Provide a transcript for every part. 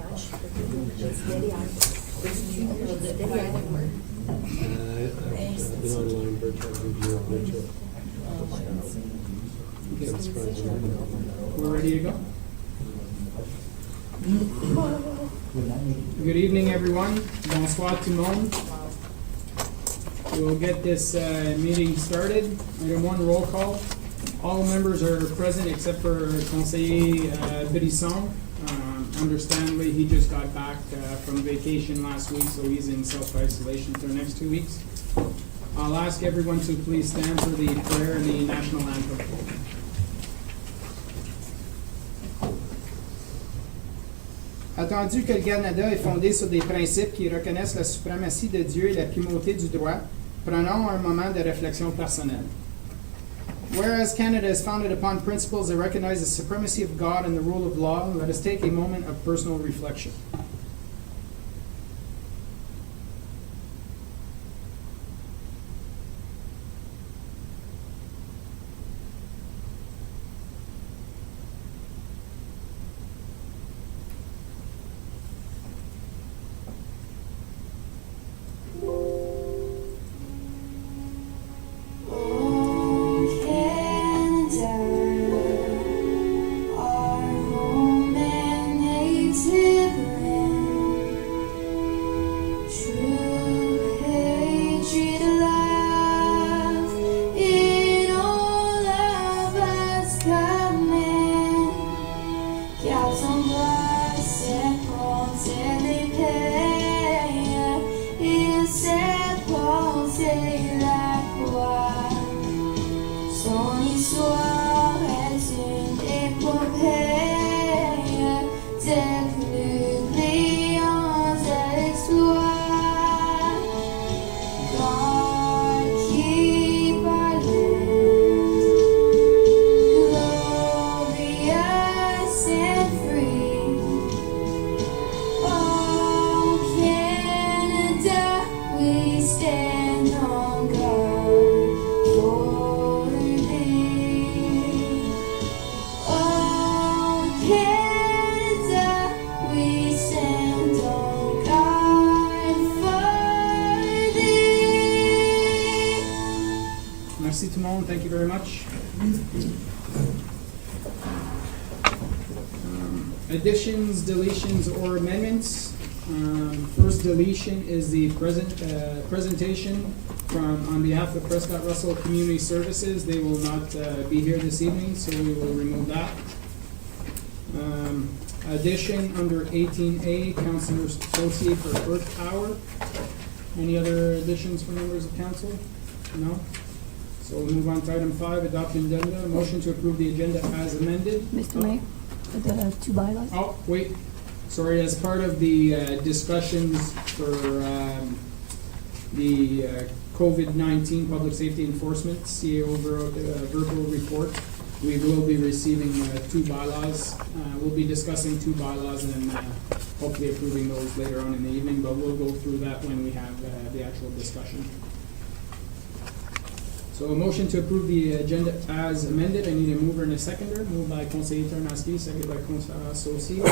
I've been online virtual. We're ready to go? Good evening, everyone. Bonsoir tout le monde. We'll get this meeting started. Item 1, roll call. All members are present except for Conseiller Brisson. Understandably, he just got back from vacation last week, so he's in self-isolation for the next 2 weeks. I'll ask everyone to please stand for the prayer and the national anthem. Attendu que le Canada est fondé sur des principes qui reconnaissent la suprématie de Dieu et la primauté du droit, prenons un moment de réflexion personnelle. Whereas Canada is founded upon principles that recognize the supremacy of God and the rule of law, let us take a moment of personal reflection. Merci tout le monde. Thank you very much. Additions, deletions, or amendments. First deletion is the presentation on behalf of Prescott Russell Community Services. They will not be here this evening, so we will remove that. Addition under 18A, Councillor Associate for Earth Hour. Any other additions for members of council? No? So we'll move on to item 5, adoption agenda. Motion to approve the agenda as amended. Mr. Mayor, the 2 bylaws. Oh, wait. Sorry, as part of the discussions for the COVID-19 public safety enforcement CAO verbal report, we will be receiving 2 bylaws. We'll be discussing 2 bylaws and hopefully approving those later on in the evening, but we'll go through that when we have the actual discussion. So a motion to approve the agenda as amended. I need a mover and a seconder. Moved by Conseiller Tarnowski, seconded by Conseiller Associé.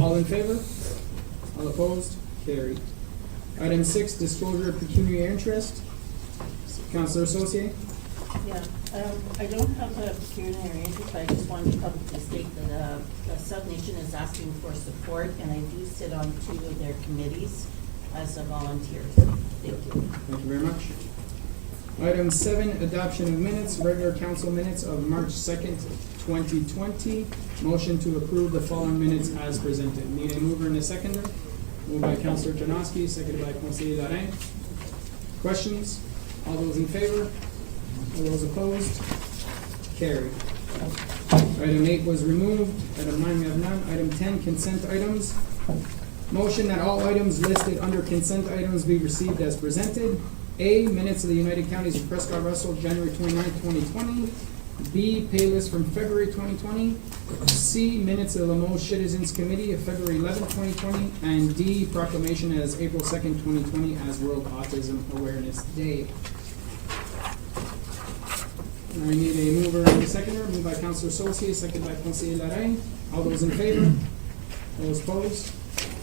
All in favor? All opposed? Carried. Item 6, disclosure of pecuniary interest. Councillor Associé? Yeah, I don't have a pecuniary interest, but I just wanted to publicly state that South Nation is asking for support, and I do sit on 2 of their committees as a volunteer. Thank you. Thank you very much. Item 7, adoption of minutes, regular council minutes of March 2nd, 2020. Motion to approve the following minutes as presented. Need a mover and a seconder. Moved by Councillor Tarnowski, seconded by Conseiller Larin. Questions? All those in favor? All those opposed? Carried. Item 8 was removed. Item 9 we have none. Item 10, consent items. Motion that all items listed under consent items be received as presented. A, minutes of the United Counties of Prescott Russell, January 29th, 2020. B, Paylist from February 2020. C, minutes of the Limoges Citizens Committee of February 11th, 2020. And D, proclamation as April 2nd, 2020 as World Autism Awareness Day. I need a mover and a seconder. Moved by Councillor Associé, seconded by Conseiller Larin. All those in favor? Those opposed?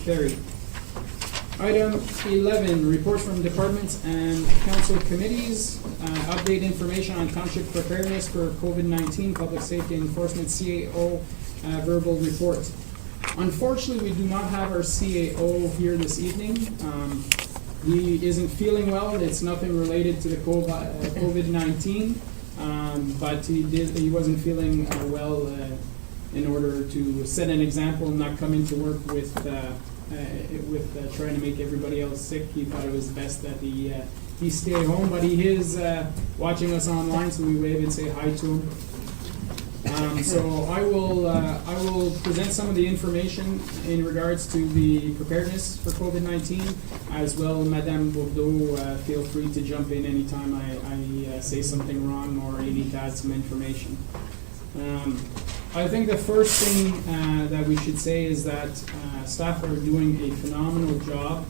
carried. Item 11, reports from departments and council committees. Update information on township preparedness for COVID-19, public safety enforcement, CAO verbal report. Unfortunately, we do not have our CAO here this evening. He isn't feeling well. It's nothing related to the COVID-19, but he wasn't feeling well in order to set an example and not come into work with trying to make everybody else sick. He thought it was best that he stay home, but he is watching us online, so we wave and say hi to him. So I will present some of the information in regards to the preparedness for COVID-19 as well. Madame Bourdeau, feel free to jump in anytime I say something wrong or you need to add some information. I think the first thing that we should say is that staff are doing a phenomenal job.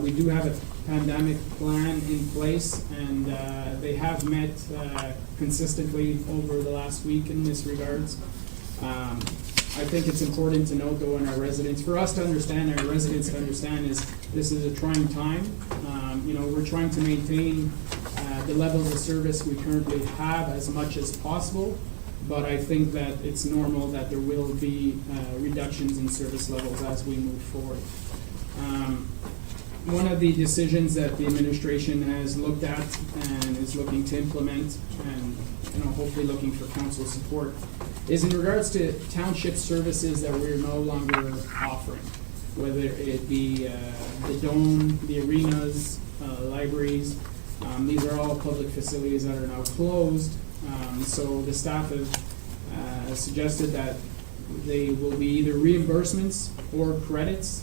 We do have a pandemic plan in place, and they have met consistently over the last week in this regards. I think it's important to note, though, in our residents, for us to understand, our residents to understand, is this is a trying time. We're trying to maintain the levels of service we currently have as much as possible, but I think that it's normal that there will be reductions in service levels as we move forward. One of the decisions that the administration has looked at and is looking to implement, and hopefully looking for council support, is in regards to township services that we're no longer offering, whether it be the dome, the arenas, libraries. These are all public facilities that are now closed. So the staff have suggested that they will be either reimbursements or credits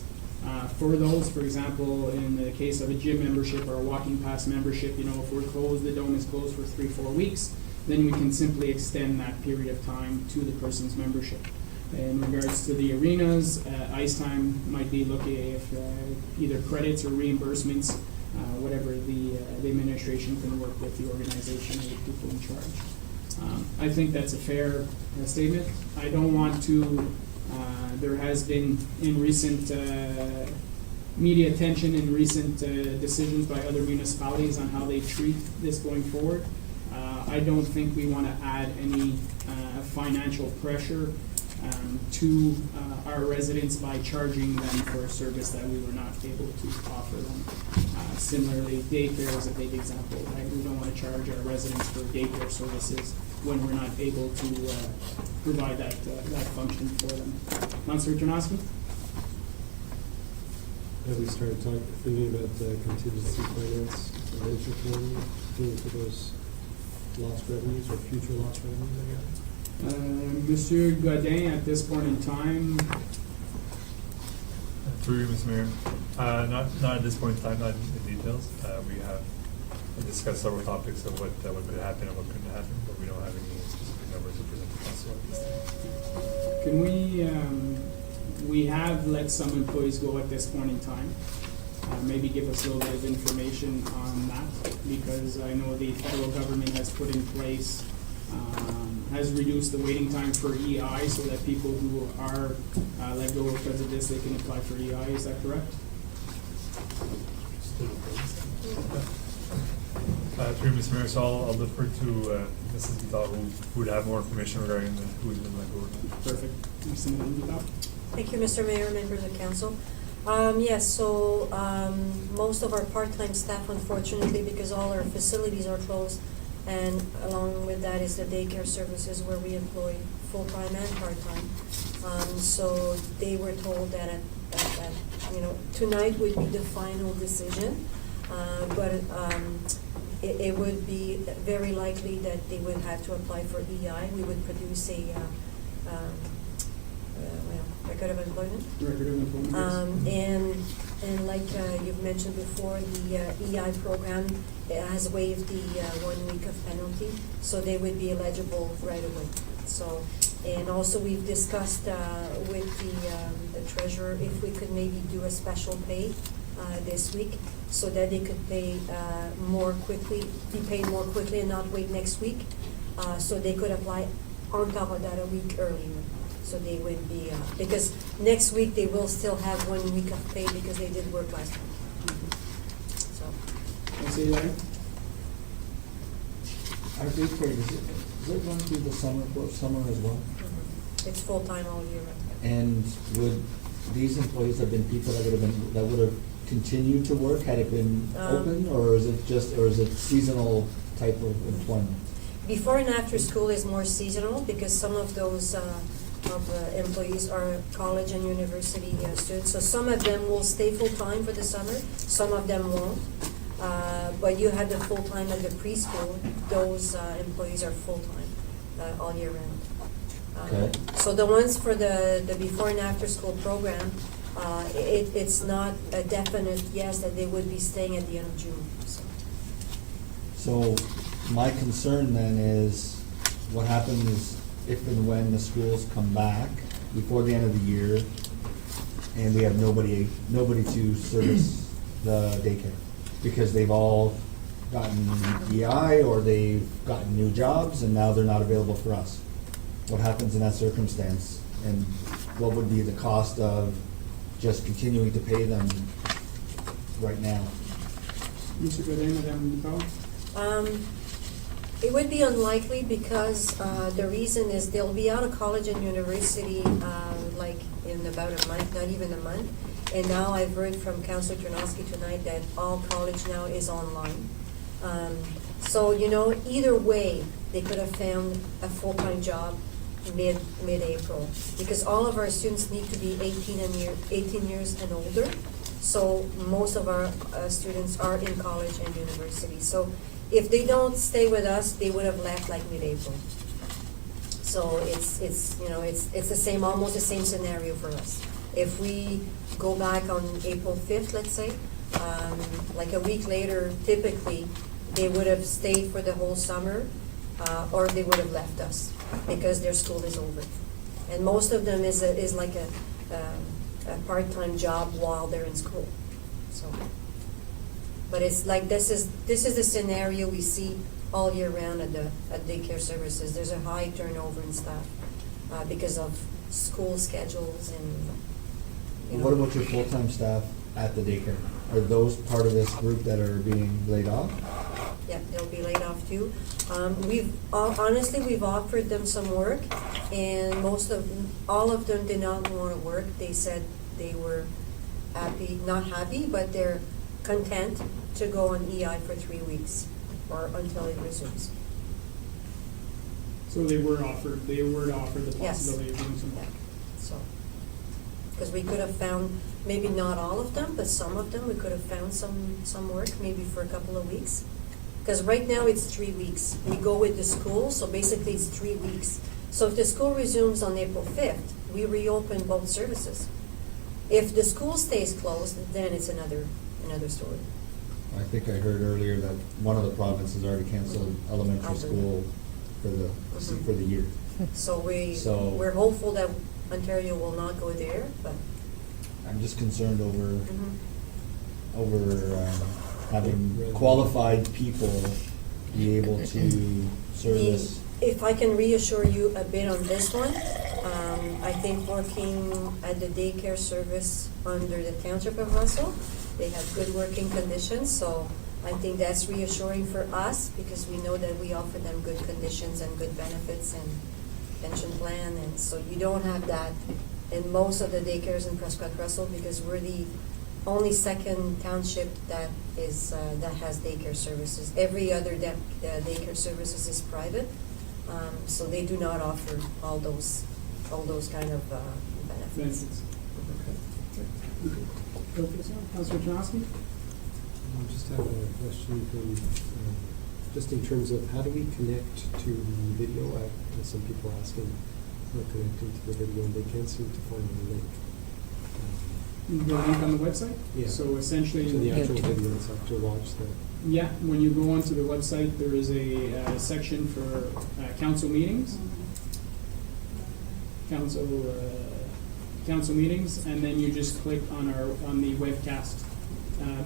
for those. For example, in the case of a gym membership or a walking pass membership, if we're closed, the dome is closed for 3-4 weeks, then we can simply extend that period of time to the person's membership. In regards to the arenas, ice time might be looking if either credits or reimbursements, whatever the administration can work with the organization or the people in charge. I think that's a fair statement. I don't want to, there has been in recent media attention and recent decisions by other municipalities on how they treat this going forward. I don't think we want to add any financial pressure to our residents by charging them for a service that we were not able to offer them. Similarly, daycare is a big example, right? We don't want to charge our residents for daycare services when we're not able to provide that function for them. Councilor Janowski? Have we started thinking about contingency finance intervention plan for those lost revenues or future lost revenues, I guess? Monsieur Godin, at this point in time, through you, Mr. Mayor, not at this point in time, not in details. We have discussed several topics of what could happen and what couldn't happen, but we don't have any specific numbers to present to council at this time. can we have let some employees go at this point in time? Maybe give us a little bit of information on that, because I know the federal government has put in place, has reduced the waiting time for EI so that people who are let go because of this, they can apply for EI. Is that correct? Through Mr. Mayor, so I'll defer to Mrs. Vidal, who would have more information regarding who's been let go. Perfect. Mr. Vidal. Thank you, Mr. Mayor, members of council. Most of our part-time staff, unfortunately, because all our facilities are closed, and along with that is the daycare services where we employ full-time and part-time. So they were told that tonight would be the final decision, but it would be very likely that they would have to apply for EI. We would produce a record of employment. Record of employment. Yes. And like you've mentioned before, the EI program has waived the 1 week of penalty, so they would be eligible right away. So, and also we've discussed with the treasurer if we could maybe do a special pay this week, so that they could pay more quickly, be paid more quickly and not wait next week, so they could apply on top of that a week earlier. So they would be, because next week they will still have 1 week of pay because they did work last week. So, Councilor Leclair? Our daycare, is it going to be the summer as well? it's full-time all year round. And would these employees have been people that would have continued to work had it been open, or is it seasonal type of employment? Before and after school is more seasonal because some of those employees are college and university students. So some of them will stay full-time for the summer, some of them won't. But you have the full-time at the preschool, those employees are full-time all year round. Okay. So the ones for the before and after school program, it's not a definite yes that they would be staying at the end of June, so. So my concern then is what happens if and when the schools come back before the end of the year and we have nobody to service the daycare because they've all gotten EI or they've gotten new jobs and now they're not available for us. What happens in that circumstance, and what would be the cost of just continuing to pay them right now? Mr. Godin, Madame Nicole? It would be unlikely because the reason is they'll be out of college and university like in about a month, not even a month. And now I've heard from Councilor Ternowski tonight that all college now is online. So, you know, either way, they could have found a full-time job mid-April. Because all of our students need to be 18 years and older. So most of our students are in college and university. So if they don't stay with us, they would have left like mid-April. So it's the same, almost the same scenario for us. If we go back on April 5th, let's say, like a week later, typically, they would have stayed for the whole summer, or they would have left us because their school is over. And most of them is like a part-time job while they're in school. So, but it's like this is the scenario we see all year round at daycare services. There's a high turnover in staff because of school schedules and. You know. What about your full-time staff at the daycare? Are those part of this group that are being laid off? Yeah, they'll be laid off too. Honestly, we've offered them some work, and all of them did not want to work. They said they were not happy, but they're content to go on EI for 3 weeks or until it resumes. So they were offered the Yes. possibility of doing some Yeah. work. So, because we could have found, maybe not all of them, but some of them, we could have found some work, maybe for a couple of weeks. Because right now it's 3 weeks. We go with the school, so basically it's 3 weeks. So if the school resumes on April 5th, we reopen both services. If the school stays closed, then it's another story. I think I heard earlier that one of the provinces already canceled elementary Alberta. school for the year. So So- we're hopeful that Ontario will not go there, but. I'm just concerned over Mhm. having qualified people be able to service. If I can reassure you a bit on this one, I think working at the daycare service under the Township of Russell, they have good working conditions, so I think that's reassuring for us because we know that we offer them good conditions and good benefits and pension plan, and so you don't have that in most of the daycares in Prescott Russell because we're the only second township that has daycare services. Every other daycare services is private, so they do not offer all those kind of benefits. Benefits. Councilor Ternowski? I just have a question from, just in terms of how do we connect to the video? Some people asking how connecting to the video and they can't seem to find the link. The link on the website? Yeah. So essentially. So the actual video itself to watch the. Yeah, when you go onto the website, there is a section for council meetings. Council meetings, and then you just click on the webcast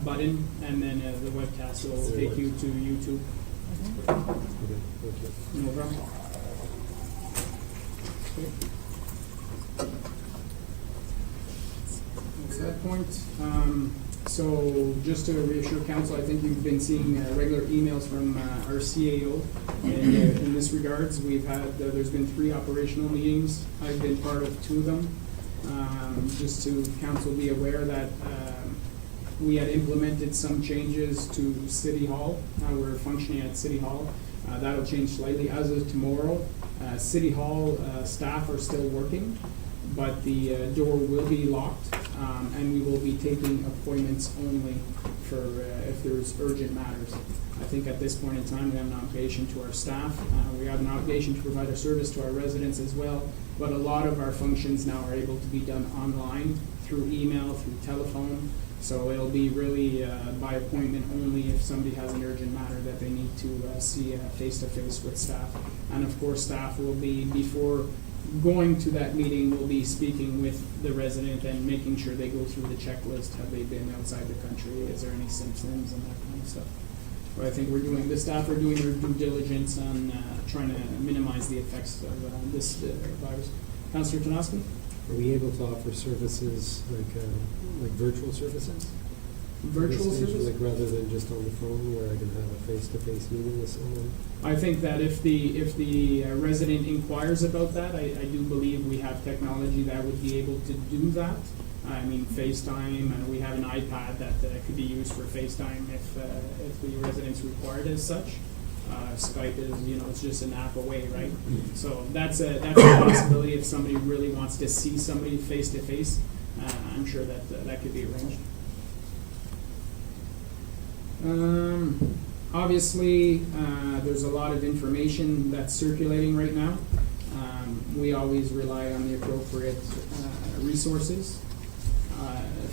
button, and then the webcast will take you to YouTube. Okay, thank you. No problem. Okay. that point. So just to reassure council, I think you've been seeing regular emails from our CAO in this regards. We've had, there's been 3 operational meetings. I've been part of 2 of them. Just to council be aware that we had implemented some changes to City Hall. We're functioning at City Hall. That'll change slightly as of tomorrow. City Hall staff are still working, but the door will be locked, and we will be taking appointments only for if there's urgent matters. I think at this point in time, we have an obligation to our staff. We have an obligation to provide a service to our residents as well, but a lot of our functions now are able to be done online, through email, through telephone. So it'll be really by appointment only if somebody has an urgent matter that they need to see face-to-face with staff. And of course, staff will be, before going to that meeting, will be speaking with the resident and making sure they go through the checklist. Have they been outside the country? Is there any symptoms and that kind of stuff? But I think the staff are doing their due diligence on trying to minimize the effects of this virus. Councillor Tanoski? Are we able to offer services like virtual services? Virtual At this stage, service? like rather than just on the phone where I can have a face-to-face meeting with someone? I think that if the resident inquires about that, I do believe we have technology that would be able to do that. I mean, FaceTime, we have an iPad that could be used for FaceTime if the resident's required as such. Skype is, it's just an app away, right? So that's a possibility if somebody really wants to see somebody face to face. I'm sure that could be arranged. Obviously, there's a lot of information that's circulating right now. We always rely on the appropriate resources.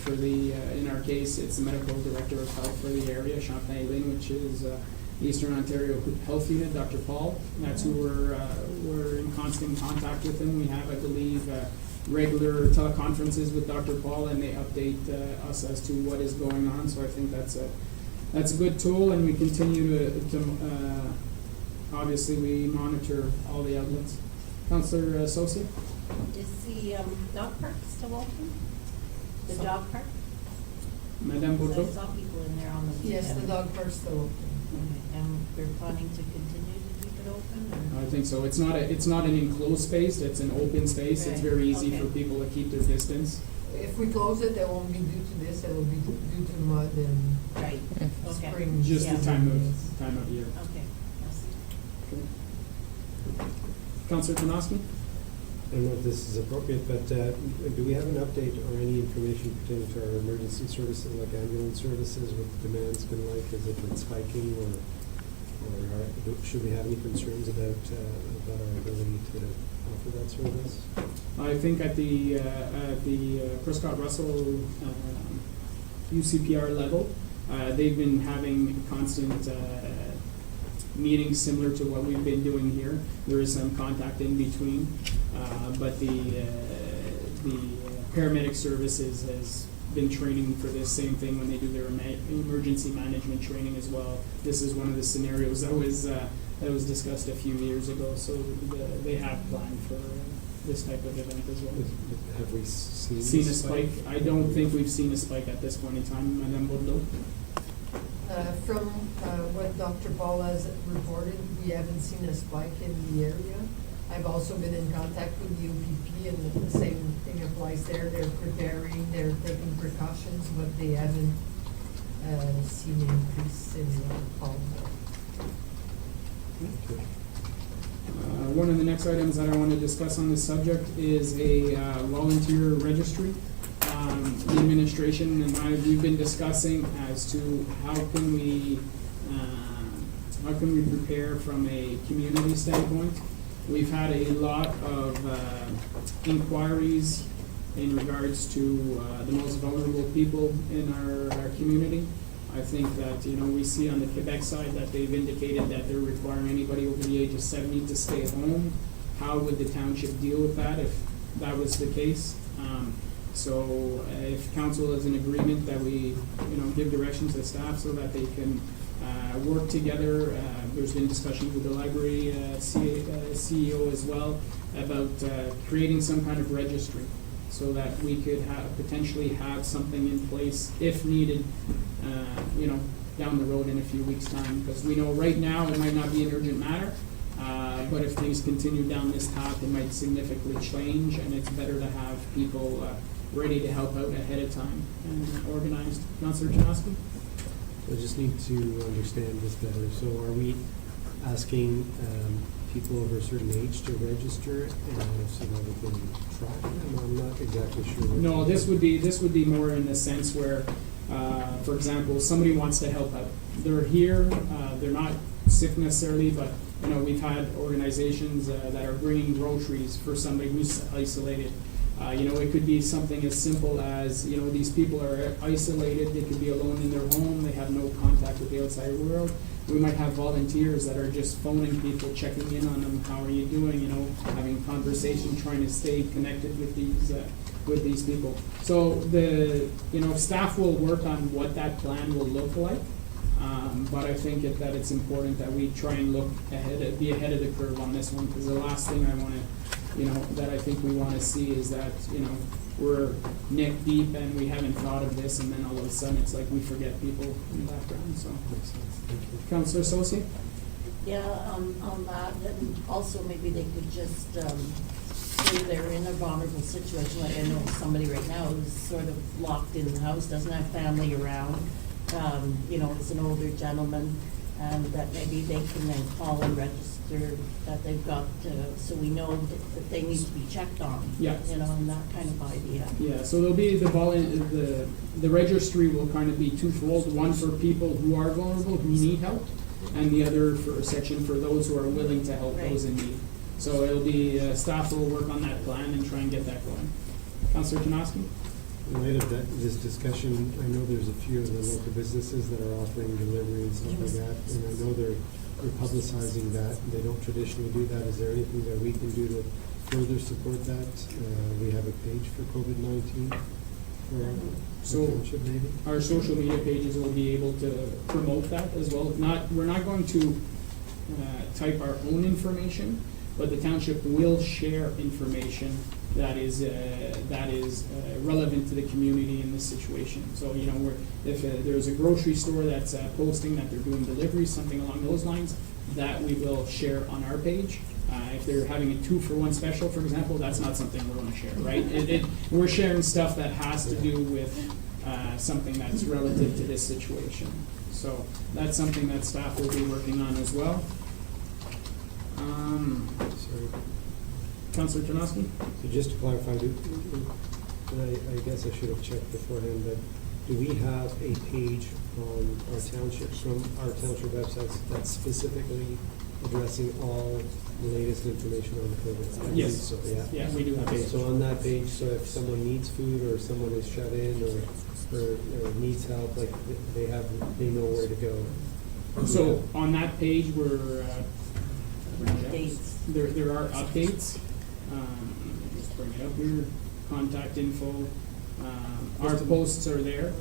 In our case, it's the Medical Director of Health for the area, Champlain, which is Eastern Ontario Health Unit, Dr. Paul. That's who we're in constant contact with him. We have, I believe, regular teleconferences with Dr. Paul, and they update us as to what is going on. So I think that's a good tool, and we continue to obviously we monitor all the outlets. Councillor Sosi? Is the dog park still open? The dog park? Madame Bourgeois? I saw people in there on the weekend. Yes, the dog park's still open. Okay, and we're planning to continue to keep it open, or? I think so. It's not an enclosed space, it's an open space. It's very easy for Okay. people to keep their distance. If we close it, it won't be due to this, it will be due to mud and Right, okay. spring. Just Yeah. the time of year. Okay, yes. Councillor Tanoski? I don't know if this is appropriate, but do we have an update or any information pertaining to our emergency services, like ambulance services, what the demand's been like? Has it been spiking, or should we have any concerns about our ability to offer that service? I think at the Prescott Russell UCPR level, they've been having constant meetings similar to what we've been doing here. There is some contact in between, but the paramedic services has been training for this same thing when they do their emergency management training as well. This is one of the scenarios that was discussed a few years ago, so they have planned for this type of event as well. Have we Seen a spike? I don't think we've seen a spike at this point in time, Madame Bordeaux. From what Dr. Paul has reported, we haven't seen a spike in the area. I've also been in contact with the UPP, and the same thing applies there. They're preparing, they're taking precautions, but they haven't seen an increase in call. Okay. One of the next items that I want to discuss on this subject is a volunteer registry. The administration and we've been discussing as to how can we prepare from a community standpoint. We've had a lot of inquiries in regards to the most vulnerable people in our community. I think that, we see on the Quebec side that they've indicated that they're requiring anybody over the age of 70 to stay home. How would the township deal with that if that was the case? So if council is in agreement that we, give direction to staff so that they can work together. There's been discussions with the library CEO as well about creating some kind of registry so that we could potentially have something in place if needed, down the road in a few weeks' time. Because we know right now it might not be an urgent matter, but if things continue down this path, it might significantly change, and it's better to have people ready to help out ahead of time and organized. Councillor Janoski? I just need to understand this better. So are we asking people over a certain age to register so that we can track them? I'm not exactly sure. No, this would be more in the sense where, for example, somebody wants to help out. They're here, they're not sick necessarily, but we've had organizations that are bringing groceries for somebody who's isolated. It could be something as simple as, these people are isolated, they could be alone in their home, they have no contact with the outside world. We might have volunteers that are just phoning people, checking in on them, how are you doing, having conversation, trying to stay connected with these people. So staff will work on what that plan will look like. But I think that it's important that we try and look ahead, be ahead of the curve on this one, because the last thing I want to, that I think we want to see is that, we're neck deep and we haven't thought of this, and then all of a sudden it's like we forget people in the background, so. Makes sense. Thank you. Councillor Sosi? Yeah, on that, and also maybe they could just, say they're in a vulnerable situation, like I know somebody right now who's sort of locked in the house, doesn't have family around, is an older gentleman, and that maybe they can then call and register that they've got, so we know that they need to be checked on. Yeah. And that kind of idea. Yeah, so there'll be the registry will kind of be twofold, one for people who are vulnerable, who need help, and the other for a section for those who are willing to help those in need. So it'll be, staff will work on that plan and try and get that going. Councillor Janoski? In light of this discussion, I know there's a few of the local businesses that are offering delivery and stuff like that, and I know they're publicizing that. They don't traditionally do that. Is there anything that we can do to further support that? We have a page for COVID-19 for our township, maybe? Our social media pages will be able to promote that as well. We're not going to type our own information, but the township will share information that is relevant to the community in this situation. So, if there's a grocery store that's posting that they're doing deliveries, something along those lines, that we will share on our page. If they're having a 2-for-1 special, for example, that's not something we're going to share, right? We're sharing stuff that has to do with something that's relative to this situation. So that's something that staff will be working on as well. Sorry. Councillor Janoski? So just to clarify, I guess I should have checked beforehand, but do we have a page on our township, from our township websites that's specifically addressing all the latest information on COVID? Yes. So, yeah. Yeah, we do have Okay, a so on that page, so if someone needs food or someone is shut in or needs help, like they know where to go. So on that page, we're Dates. there are updates. Just bring it up here. Contact info. Our posts are there.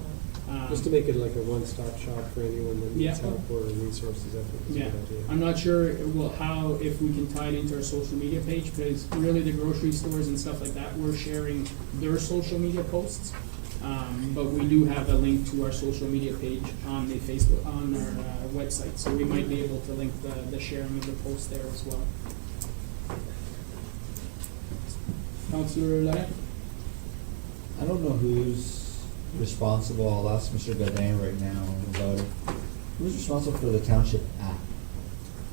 Just to make it like a one-stop shop for anyone that needs Yeah. help or resources, I think is a Yeah, good idea. I'm not sure if we can tie it into our social media page, because really the grocery stores and stuff like that, we're sharing their social media posts. But we do have a link to our social media page on the Facebook, on our website, so we might be able to link the sharing of the post there as well. Councillor Leclair? I don't know who's responsible, I'll ask Mr. Godin right now about it. Who's responsible for the township app?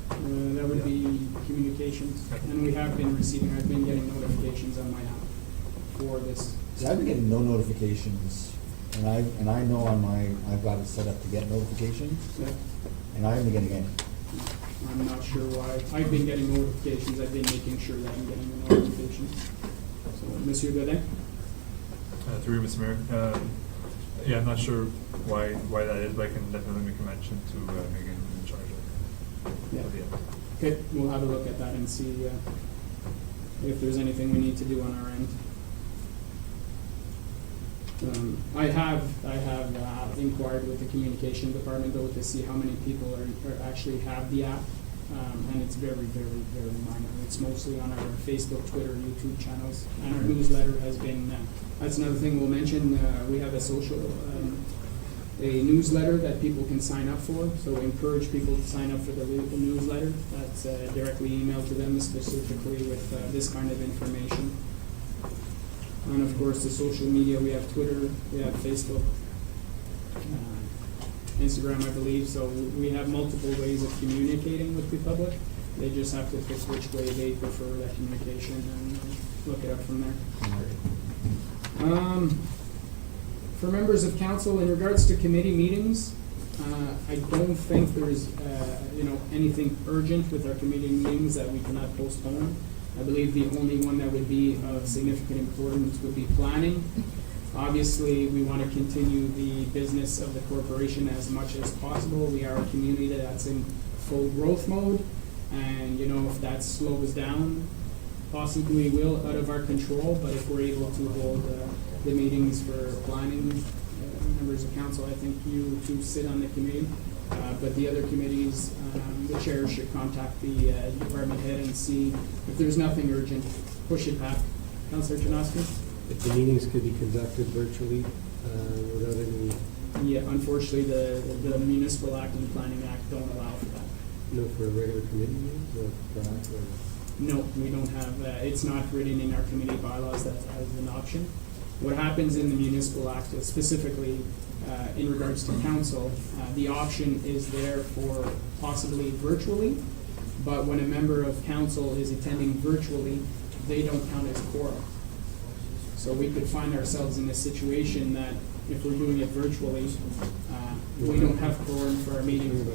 That would be communications, and we have been I've been getting notifications on my app for this. See, I've been getting no notifications, and I know I've got it set up to get notifications, Yeah. and I haven't been getting any. I'm not sure why. I've been getting notifications, I've been making sure that I'm getting the notifications. So, Monsieur Godin? Through Mr. Mayor, I'm not sure why that is, but I can definitely make a mention to Megan in charge of Yeah. the app. Okay, we'll have a look at that and see if there's anything we need to do on our end. I have inquired with the communication department though to see how many people are actually have the app. and it's very, very, very minor. It's mostly on our Facebook, Twitter, YouTube channels, and our newsletter has been, that's another thing we'll mention, we have a a newsletter that people can sign up for, so we encourage people to sign up for the newsletter. That's directly emailed to them specifically with this kind of information. And of course, the social media, we have Twitter, we have Facebook, Instagram, I believe, so we have multiple ways of communicating with the public. They just have to pick which way they prefer that communication and look it up from there. For members of council, in regards to committee meetings, I don't think there's, anything urgent with our committee meetings that we cannot postpone. I believe the only one that would be of significant importance would be planning. Obviously, we want to continue the business of the corporation as much as possible. We are a community that's in full growth mode, and if that slows down, possibly will out of our control, but if we're able to hold the meetings for planning, members of council, I think you two sit on the committee, but the other committees, the chair should contact the department head and see if there's nothing urgent, push it back. Councillor Janoski? If the meetings could be conducted virtually, without any, Yeah, unfortunately, the Municipal Act and the Planning Act don't allow for that. for a regular committee meeting, or perhaps, or? No, we don't have, it's not written in our committee bylaws that as an option. What happens in the Municipal Act is specifically in regards to council, the option is there for possibly virtually, but when a member of council is attending virtually, they don't count as quorum. So we could find ourselves in a situation that if we're doing it virtually, we don't have quorum for our meeting.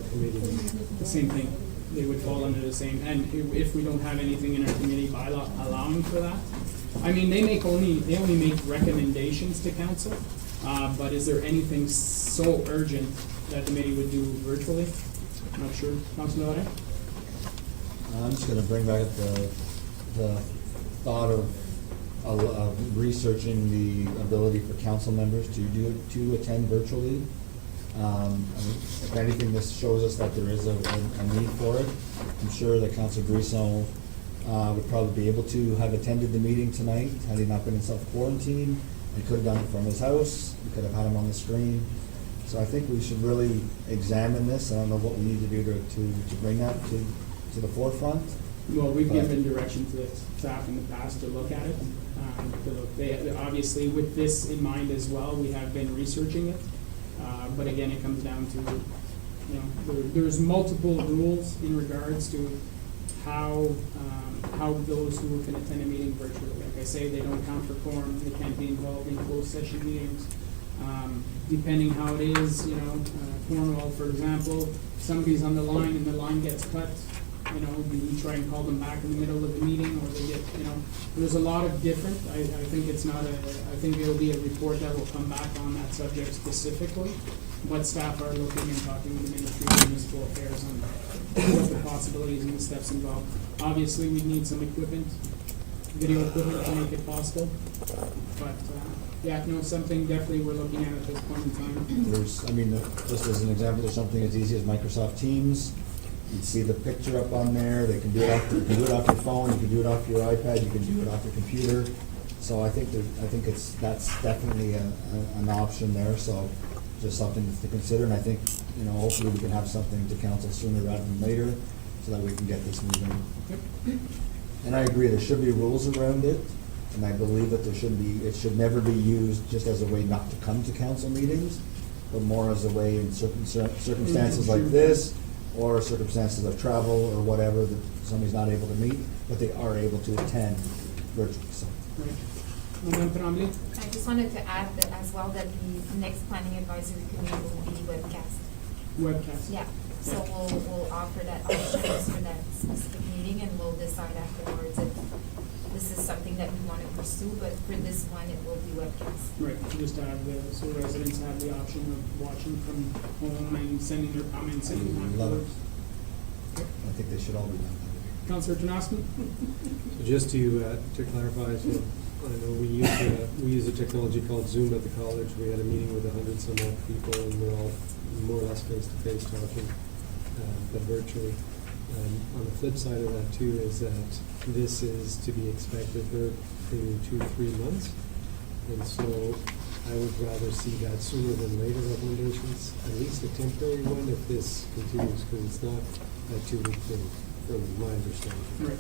The same thing, they would fall under the same, and if we don't have anything in our committee bylaw allowing for that, I mean, they only make recommendations to council, but is there anything so urgent that the committee would do virtually? I'm not sure, Councilor Lauder? I'm just gonna bring back the thought of researching the ability for council members to attend virtually. I mean, if anything, this shows us that there is a need for it. I'm sure that Councilor Brisson would probably be able to have attended the meeting tonight had he not been in self-quarantine. He could have done it from his house. We could have had him on the screen. So I think we should really examine this. I don't know what we need to do to bring that to the forefront. Well, we've given direction to the staff in the past to look at it. Obviously, with this in mind as well, we have been researching it. But again, it comes down to, there's multiple rules in regards to how those who can attend a meeting virtually. Like I say, they don't count for quorum. They can't be involved in closed session meetings. Depending how it is, quorum, well, for example, somebody's on the line and the line gets cut. Do you try and call them back in the middle of the meeting, or they get, there's a lot of different, I think it's not I think there'll be a report that will come back on that subject specifically, what staff are looking and talking with the Ministry of Municipal Affairs on what the possibilities and the steps involved. Obviously, we need some equipment, video equipment to make it possible, but, something definitely we're looking at this point in time. Just as an example, there's something as easy as Microsoft Teams. You see the picture up on there. They can do it off your phone. You can do it off your iPad. You can do it off your computer. So I think that's definitely an option there. So just something to consider. And I think hopefully we can have something to council sooner rather than later, so that we can get this moving. And I agree, there should be rules around it, and I believe that it should never be used just as a way not to come to council meetings, but more as a way in certain circumstances like this, or circumstances of travel or whatever, that somebody's not able to meet, but they are able to attend virtually. So. Right. Madame Tremblay? I just wanted to add that as well that the next planning advisory committee will be webcast. Webcast. Yeah, so we'll offer that option for that specific meeting, and we'll decide afterwards if this is something that we want to pursue, but for this one, it will be webcast. Right, just to have so residents have the option of watching from home and sending their comments in Love it. afterwards. I think they should all be done. Councillor Janoski? So just to clarify, so I know we use a technology called Zoom at the college. We had a meeting with 100 some odd people, and we're all more or less face to face talking, but virtually. On the flip side of that too is that this is to be expected here in 2-3 months. And so I would rather see that sooner than later recommendations, at least a temporary one if this continues, because it's not a 2-week thing from my understanding. Right.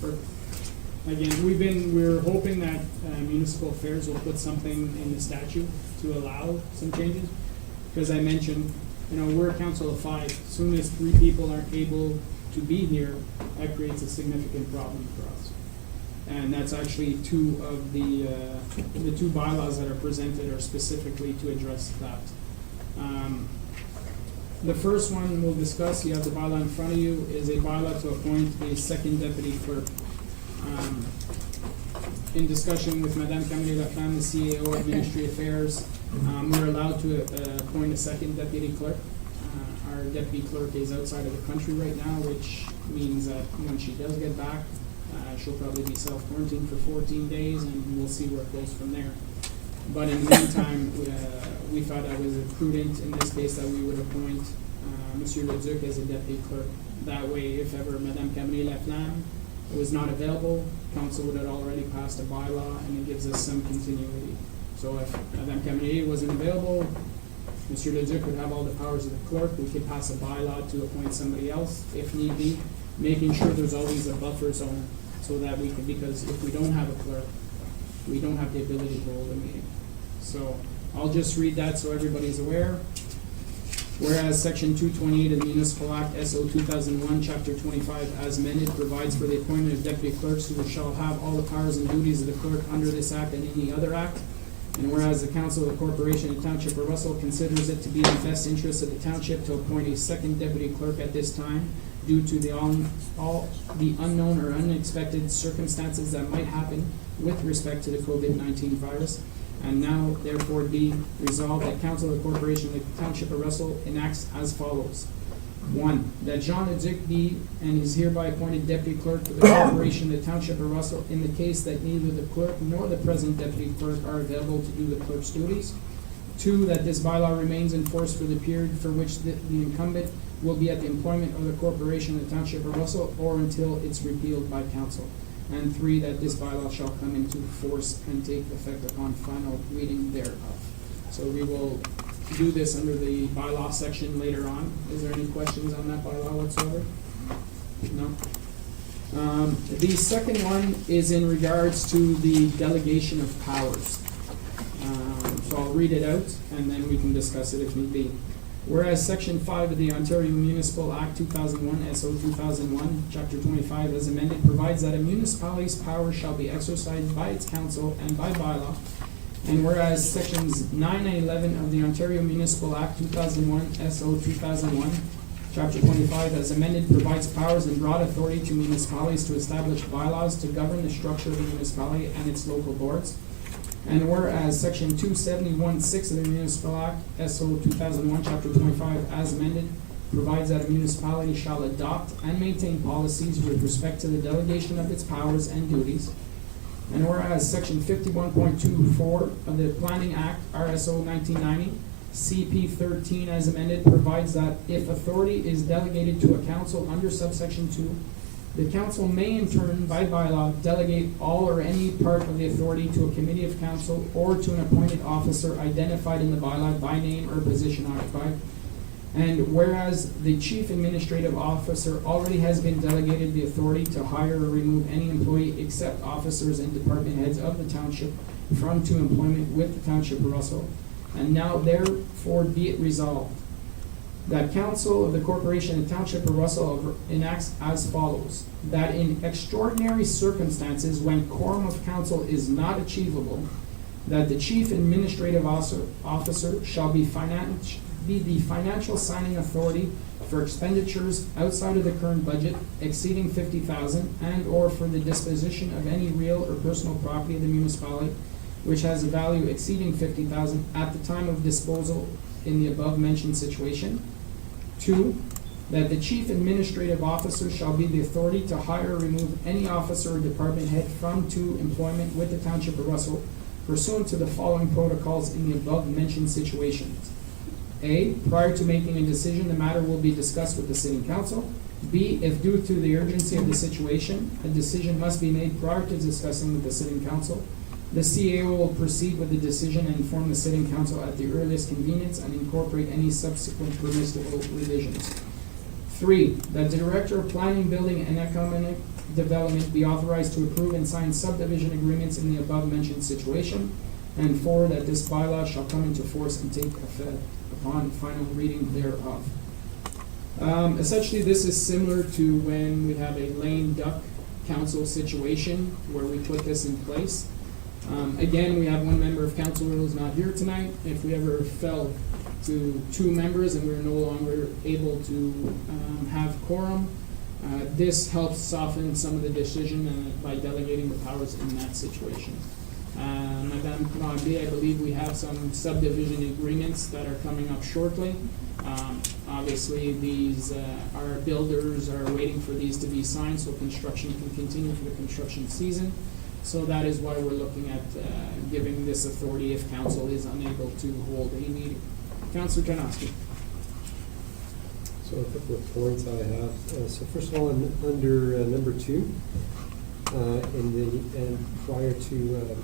Perfect. Again, we're hoping that municipal affairs will put something in the statute to allow some changes. Because I mentioned, we're a council of 5. As soon as 3 people aren't able to be here, that creates a significant problem for us. And that's actually 2 of the 2 bylaws that are presented are specifically to address that. The first one we'll discuss, you have the bylaw in front of you, is a bylaw to appoint a second deputy clerk. In discussion with Madame Sylvie Leclair, the CAO of Ministry Affairs, we're allowed to appoint a second deputy clerk. Our deputy clerk is outside of the country right now, which means that when she does get back, she'll probably be self-quarantined for 14 days, and we'll see where it goes from there. But in the meantime, we thought that was prudent in this case that we would appoint Monsieur Leduc as a deputy clerk. That way, if ever Madame Camille Laflamme was not available, council would have already passed a bylaw, and it gives us some continuity. So if Madame Camille wasn't available, Monsieur Leduc would have all the powers of the clerk. We could pass a bylaw to appoint somebody else if need be, making sure there's always a buffer zone so that we can, because if we don't have a clerk, we don't have the ability to hold a meeting. So I'll just read that so everybody's aware. Whereas Section 228 of the Municipal Act, SO 2001, Chapter 25, as amended, provides for the appointment of deputy clerks who shall have all the powers and duties of the clerk under this act and any other act. And whereas the Council of the Corporation and Township of Russell considers it to be in the best interest of the township to appoint a second deputy clerk at this time, due to the all the unknown or unexpected circumstances that might happen with respect to the COVID-19 virus. And now, therefore, be resolved that Council of the Corporation of the Township of Russell enacts as follows. 1, that Jean Leduc be and is hereby appointed Deputy Clerk for the Corporation of the Township of Russell in the case that neither the clerk nor the present Deputy Clerk are available to do the clerk's duties. 2, that this bylaw remains in force for the period for which the incumbent will be at the employment of the Corporation of the Township of Russell or until it's repealed by Council. And 3, that this bylaw shall come into force and take effect upon final reading thereof. So we will do this under the bylaw section later on. Is there any questions on that bylaw whatsoever? No? The second one is in regards to the delegation of powers. So I'll read it out and then we can discuss it if need be. Whereas Section 5 of the Ontario Municipal Act 2001, SO 2001, Chapter 25, as amended, provides that a municipality's power shall be exercised by its council and by bylaw. And whereas Sections 9 and 11 of the Ontario Municipal Act 2001, SO 2001, Chapter 25, as amended, provides powers and broad authority to municipalities to establish bylaws to govern the structure of the municipality and its local boards. And whereas Section 271(6) of the Municipal Act, SO 2001, Chapter 25, as amended, provides that a municipality shall adopt and maintain policies with respect to the delegation of its powers and duties. And whereas Section 51.24 of the Planning Act, RSO 1990, CP 13, as amended, provides that if authority is delegated to a council under subsection 2, the council may in turn, by bylaw, delegate all or any part of the authority to a committee of council or to an appointed officer identified in the bylaw by name or position occupied. And whereas the chief administrative officer already has been delegated the authority to hire or remove any employee except officers and department heads of the township from to employment with the Township of Russell. And now therefore be it resolved that Council of the Corporation and Township of Russell enacts as follows. That in extraordinary circumstances when quorum of council is not achievable, that the chief administrative officer shall be the financial signing authority for expenditures outside of the current budget exceeding $50,000 and or for the disposition of any real or personal property of the municipality which has a value exceeding $50,000 at the time of disposal in the above mentioned situation. 2, that the chief administrative officer shall be the authority to hire or remove any officer or department head from to employment with the Township of Russell pursuant to the following protocols in the above mentioned situations. A, prior to making a decision, the matter will be discussed with the sitting council. B, if due to the urgency of the situation, a decision must be made prior to discussing with the sitting council, the CAO will proceed with the decision and inform the sitting council at the earliest convenience and incorporate any subsequent permissible revisions. 3, that the Director of Planning, Building, and Economic Development be authorized to approve and sign subdivision agreements in the above-mentioned situation. And 4, that this bylaw shall come into force and take effect upon final reading thereof. Essentially, this is similar to when we have a lame duck council situation where we put this in place. Again, we have one member of council who is not here tonight. If we ever fell to 2 members and we're no longer able to have quorum, this helps soften some of the decision by delegating the powers in that situation. Madame Commandé, I believe we have some subdivision agreements that are coming up shortly. Obviously, these, our builders are waiting for these to be signed so construction can continue for the construction season. So that is why we're looking at giving this authority if council is unable to hold a meeting. Councillor Janoski. So a couple of points I have. So first of all, under number 2, and prior to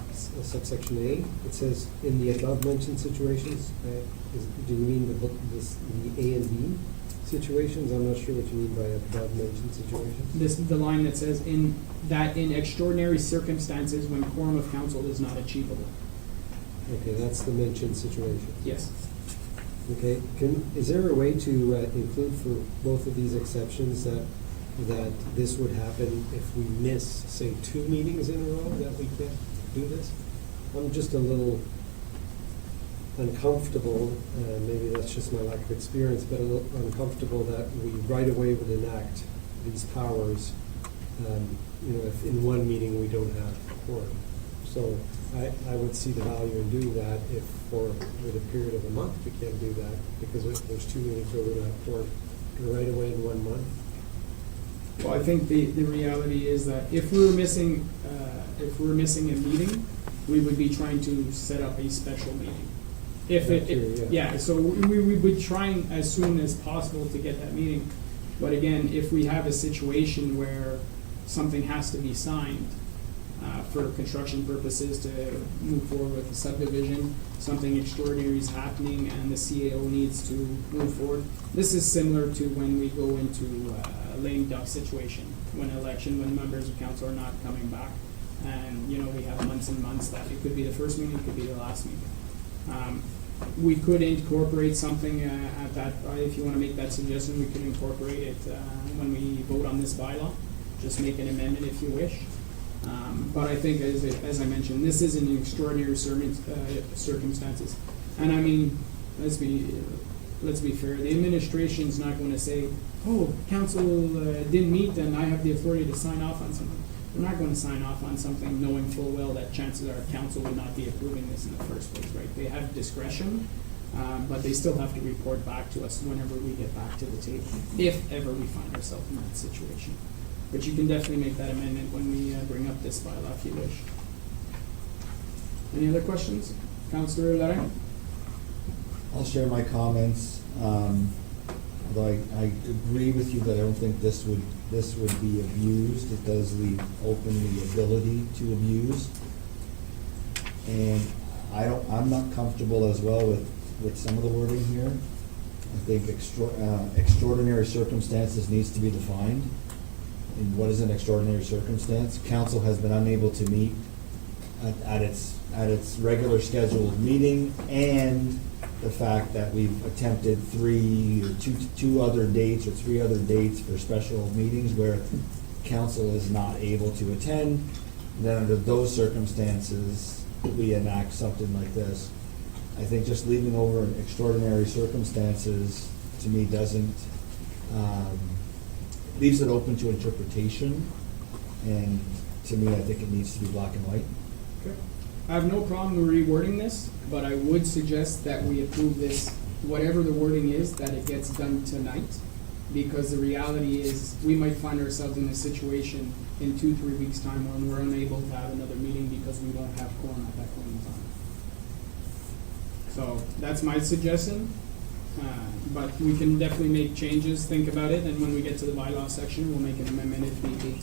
subsection A, it says in the above-mentioned situations. Do you mean the A and B situations? I'm not sure what you mean by above-mentioned situations. This is the line that says in extraordinary circumstances when quorum of council is not achievable. Okay, that's the mentioned situation. Yes. Okay, is there a way to include for both of these exceptions that this would happen if we miss, say, 2 meetings in a row, that we can't do this? I'm just a little uncomfortable, maybe that's just my lack of experience, but a little uncomfortable that we right away would enact these powers, if in one meeting we don't have quorum. So I would see the value in doing that if with a period of a month we can't do that, because if there's 2 meetings where we don't have quorum, right away in 1 month. Well, I think the reality is that if we were missing a meeting, we would be trying to set up a special meeting. So we would be trying as soon as possible to get that meeting. But again, if we have a situation where something has to be signed for construction purposes to move forward with the subdivision, something extraordinary is happening and the CAO needs to move forward. This is similar to when we go into a lame duck situation, when members of council are not coming back. And, we have months and months that it could be the first meeting, it could be the last meeting. We could incorporate something at that, if you want to make that suggestion, we could incorporate it when we vote on this bylaw. Just make an amendment if you wish. But I think, as I mentioned, this is an extraordinary circumstances. And I mean, let's be fair. The administration's not going to say, "Oh, council didn't meet, and I have the authority to sign off on something." We're not going to sign off on something knowing full well that chances are council would not be approving this in the first place, right? They have discretion, but they still have to report back to us whenever we get back to the table, if ever we find ourselves in that situation. But you can definitely make that amendment when we bring up this bylaw if you wish. Any other questions? Councillor Leclair? I'll share my comments, although I agree with you that I don't think this would be abused. It does leave open the ability to abuse. And I'm not comfortable as well with some of the wording here. I think extraordinary circumstances needs to be defined. And what is an extraordinary circumstance? Council has been unable to meet at its regular scheduled meeting, and the fact that we've attempted 3 other dates for special meetings where council is not able to attend. Then under those circumstances, we enact something like this. I think just leaving over extraordinary circumstances, to me, doesn't, leaves it open to interpretation, and to me, I think it needs to be black and white. Okay. I have no problem rewording this, but I would suggest that we approve this, whatever the wording is, that it gets done tonight, because the reality is, we might find ourselves in a situation in 2-3 weeks' time when we're unable to have another meeting because we won't have quorum at that point in time. So, that's my suggestion. But we can definitely make changes, think about it, and when we get to the bylaw section, we'll make an amendment if need be.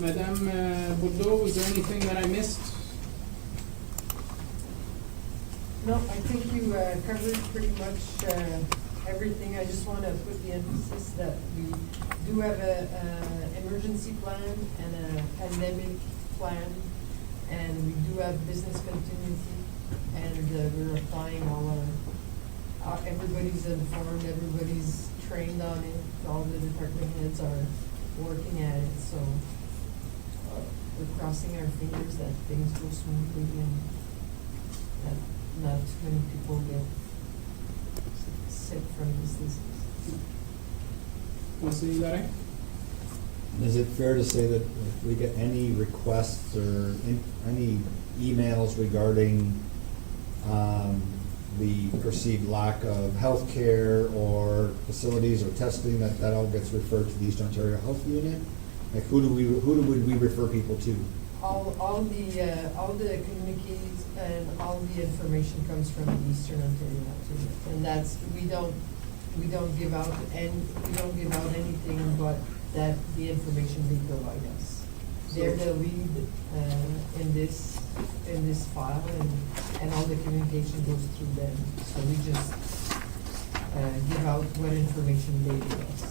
Madame Bourdeau, is there anything that I missed? No, I think you covered pretty much everything. I just want to put the emphasis that we do have a emergency plan and a pandemic plan, and we do have business continuity, and we're applying all everybody's informed, everybody's trained on it, all the department heads are working at it, so we're crossing our fingers that things go smoothly and that not too many people get sick from this disease. Councilor Larry? Is it fair to say that if we get any requests or any emails regarding the perceived lack of healthcare or facilities or testing, that all gets referred to the Eastern Ontario Health Unit? Like who would we refer people to? All the communiques and all the information comes from the Eastern Ontario Health Unit, and that's, we don't give out anything but that the information they provide us. They're the lead in this file, and all the communication goes through them. So we just give out what information they give us.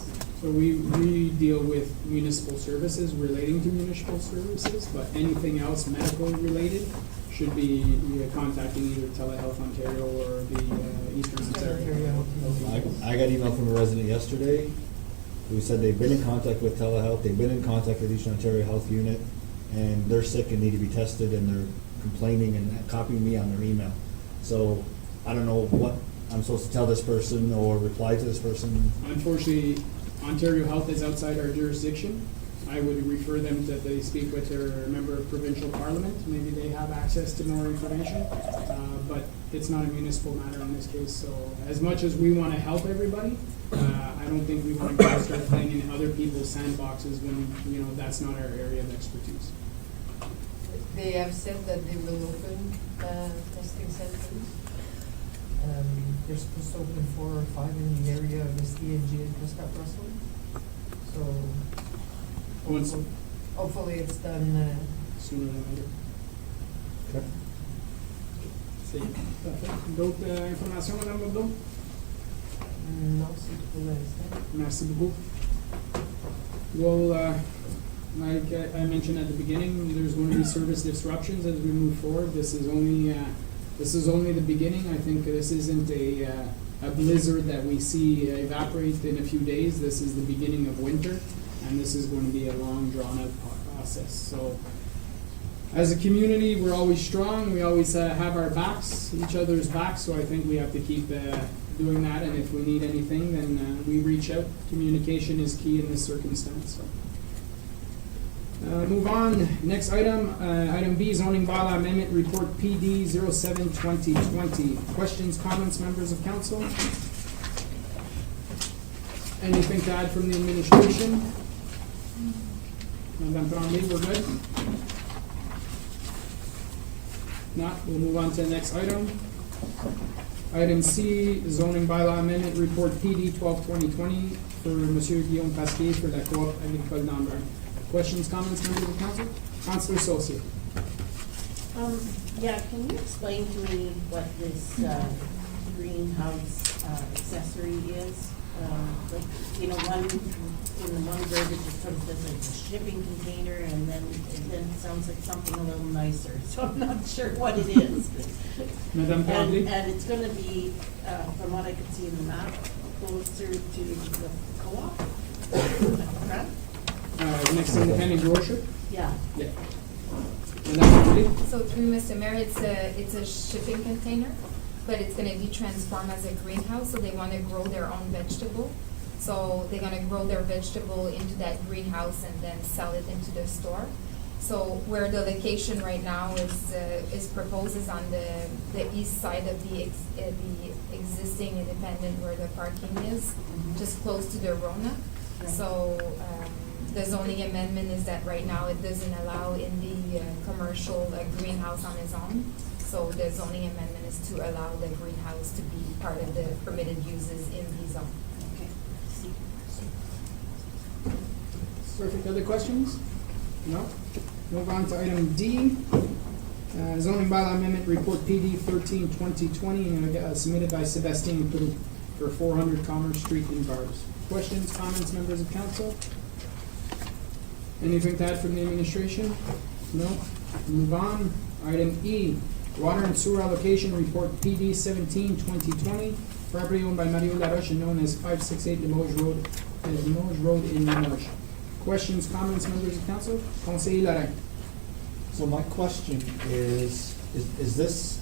So we deal with municipal services relating to municipal services, but anything else medical related should be contacting either Telehealth Ontario or the Eastern Ontario. I got email from a resident yesterday who said they've been in contact with Telehealth, they've been in contact with Eastern Ontario Health Unit, and they're sick and need to be tested, and they're complaining and copying me on their email. So I don't know what I'm supposed to tell this person or reply to this person. Unfortunately, Ontario Health is outside our jurisdiction. I would refer them that they speak with their member of provincial parliament. Maybe they have access to more information, but it's not a municipal matter in this case. So as much as we want to help everybody, I don't think we want to go start playing in other people's sandboxes when, that's not our area of expertise. They have said that they will open testing centers. They're supposed to open 4 or 5 in the area of SDNG and Prescott Russell. So hopefully it's done Sooner than later. Okay. Parfait. D'autres informations, Madame Bourdeau? non, c'est pour l'instant. Merci beaucoup. Well, like I mentioned at the beginning, there's going to be service disruptions as we move forward. This is only the beginning. I think this isn't a blizzard that we see evaporate in a few days. This is the beginning of winter, and this is going to be a long, drawn-out process. So, as a community, we're always strong. We always have our backs, each other's backs. So I think we have to keep doing that. And if we need anything, then we reach out. Communication is key in this circumstance. So. Move on. Next item, item B, zoning bylaw amendment report PD 07-2020. Questions, comments, members of council? Anything to add from the administration? Madame Tremblay, we're good? Not, we'll move on to the next item. Item C, zoning bylaw amendment report PD 12-2020 for Monsieur Guillaume Pasquier for la Coop Agricole d'Amber. Questions, comments, members of council? Councilor Saucier. Yeah, can you explain to me what this greenhouse accessory is? Like, one in the one verbiage it comes as a shipping container, and then it sounds like something a little nicer. So I'm not sure what it is. Madame Tremblay. And it's going to be, from what I could see in the map, closer to the co-op. Correct? Next independent grocer? Yeah. Yeah. Madame Tremblay. So through Mr. Mayor, it's a shipping container, but it's gonna be transformed as a greenhouse, so they wanna grow their own vegetable. So they're gonna grow their vegetable into that greenhouse and then sell it into the store. So where the location right now is proposed is on the east side of the existing independent where the parking is, just close to the Rona. Right. So, the zoning amendment is that right now it doesn't allow in the commercial greenhouse on his own. So the zoning amendment is to allow the greenhouse to be part of the permitted uses in the zone. Okay. See. Perfect, other questions? No? Move on to item D. Zoning bylaw amendment report PD 13/2020, submitted by Sebastien Prou for 400 Commerce Street in Bars. Questions, comments, members of council? Anything to add from the administration? No? Move on. Item E, water and sewer allocation report PD 17/2020, property owned by Mario Laroche and known as 568 Limoges Road in Limoges. Questions, comments, members of council? Conseiller Lorrain. So my question is this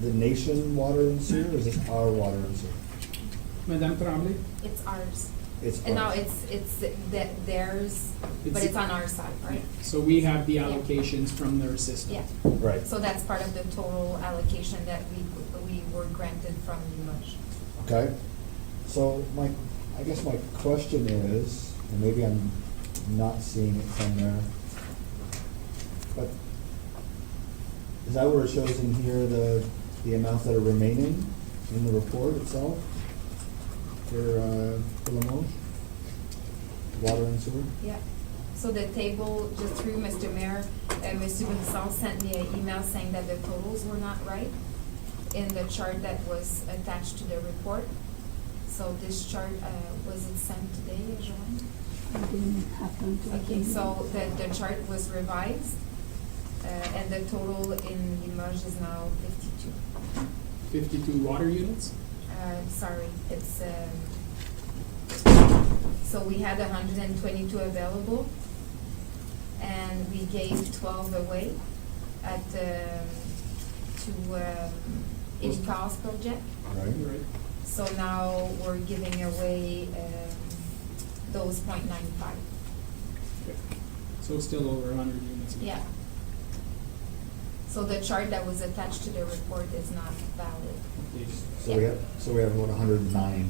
the nation water and sewer, or is this our water and sewer? Madame Tremblay? It's ours. It's And now ours. it's theirs, but It's- it's on our side, right? So we have the Yeah. allocations from their system. Yeah. Right. So that's part of the total allocation that we were granted from Limoges. Okay, so I guess my question is, and maybe I'm not seeing it somewhere, but is that where it shows in here the amounts that are remaining in the report itself for Limoges? Water and sewer? Yeah. So the table, just through Mr. Mayor, Mr. Vincent sent me an email saying that the totals were not right in the chart that was attached to the report. So this chart, was it sent today, Joanne? I didn't have time to. Okay, so the chart was revised, and the total in Limoges is now 52. 52 water units? Sorry, it's, so we had 122 available, and we gave 12 away at, in cost project. Right? Right. So now we're giving away, those 0.95. Okay. So still over 100 units. Yeah. So the chart that was attached to the report is not valid, Yes. So we have about 109,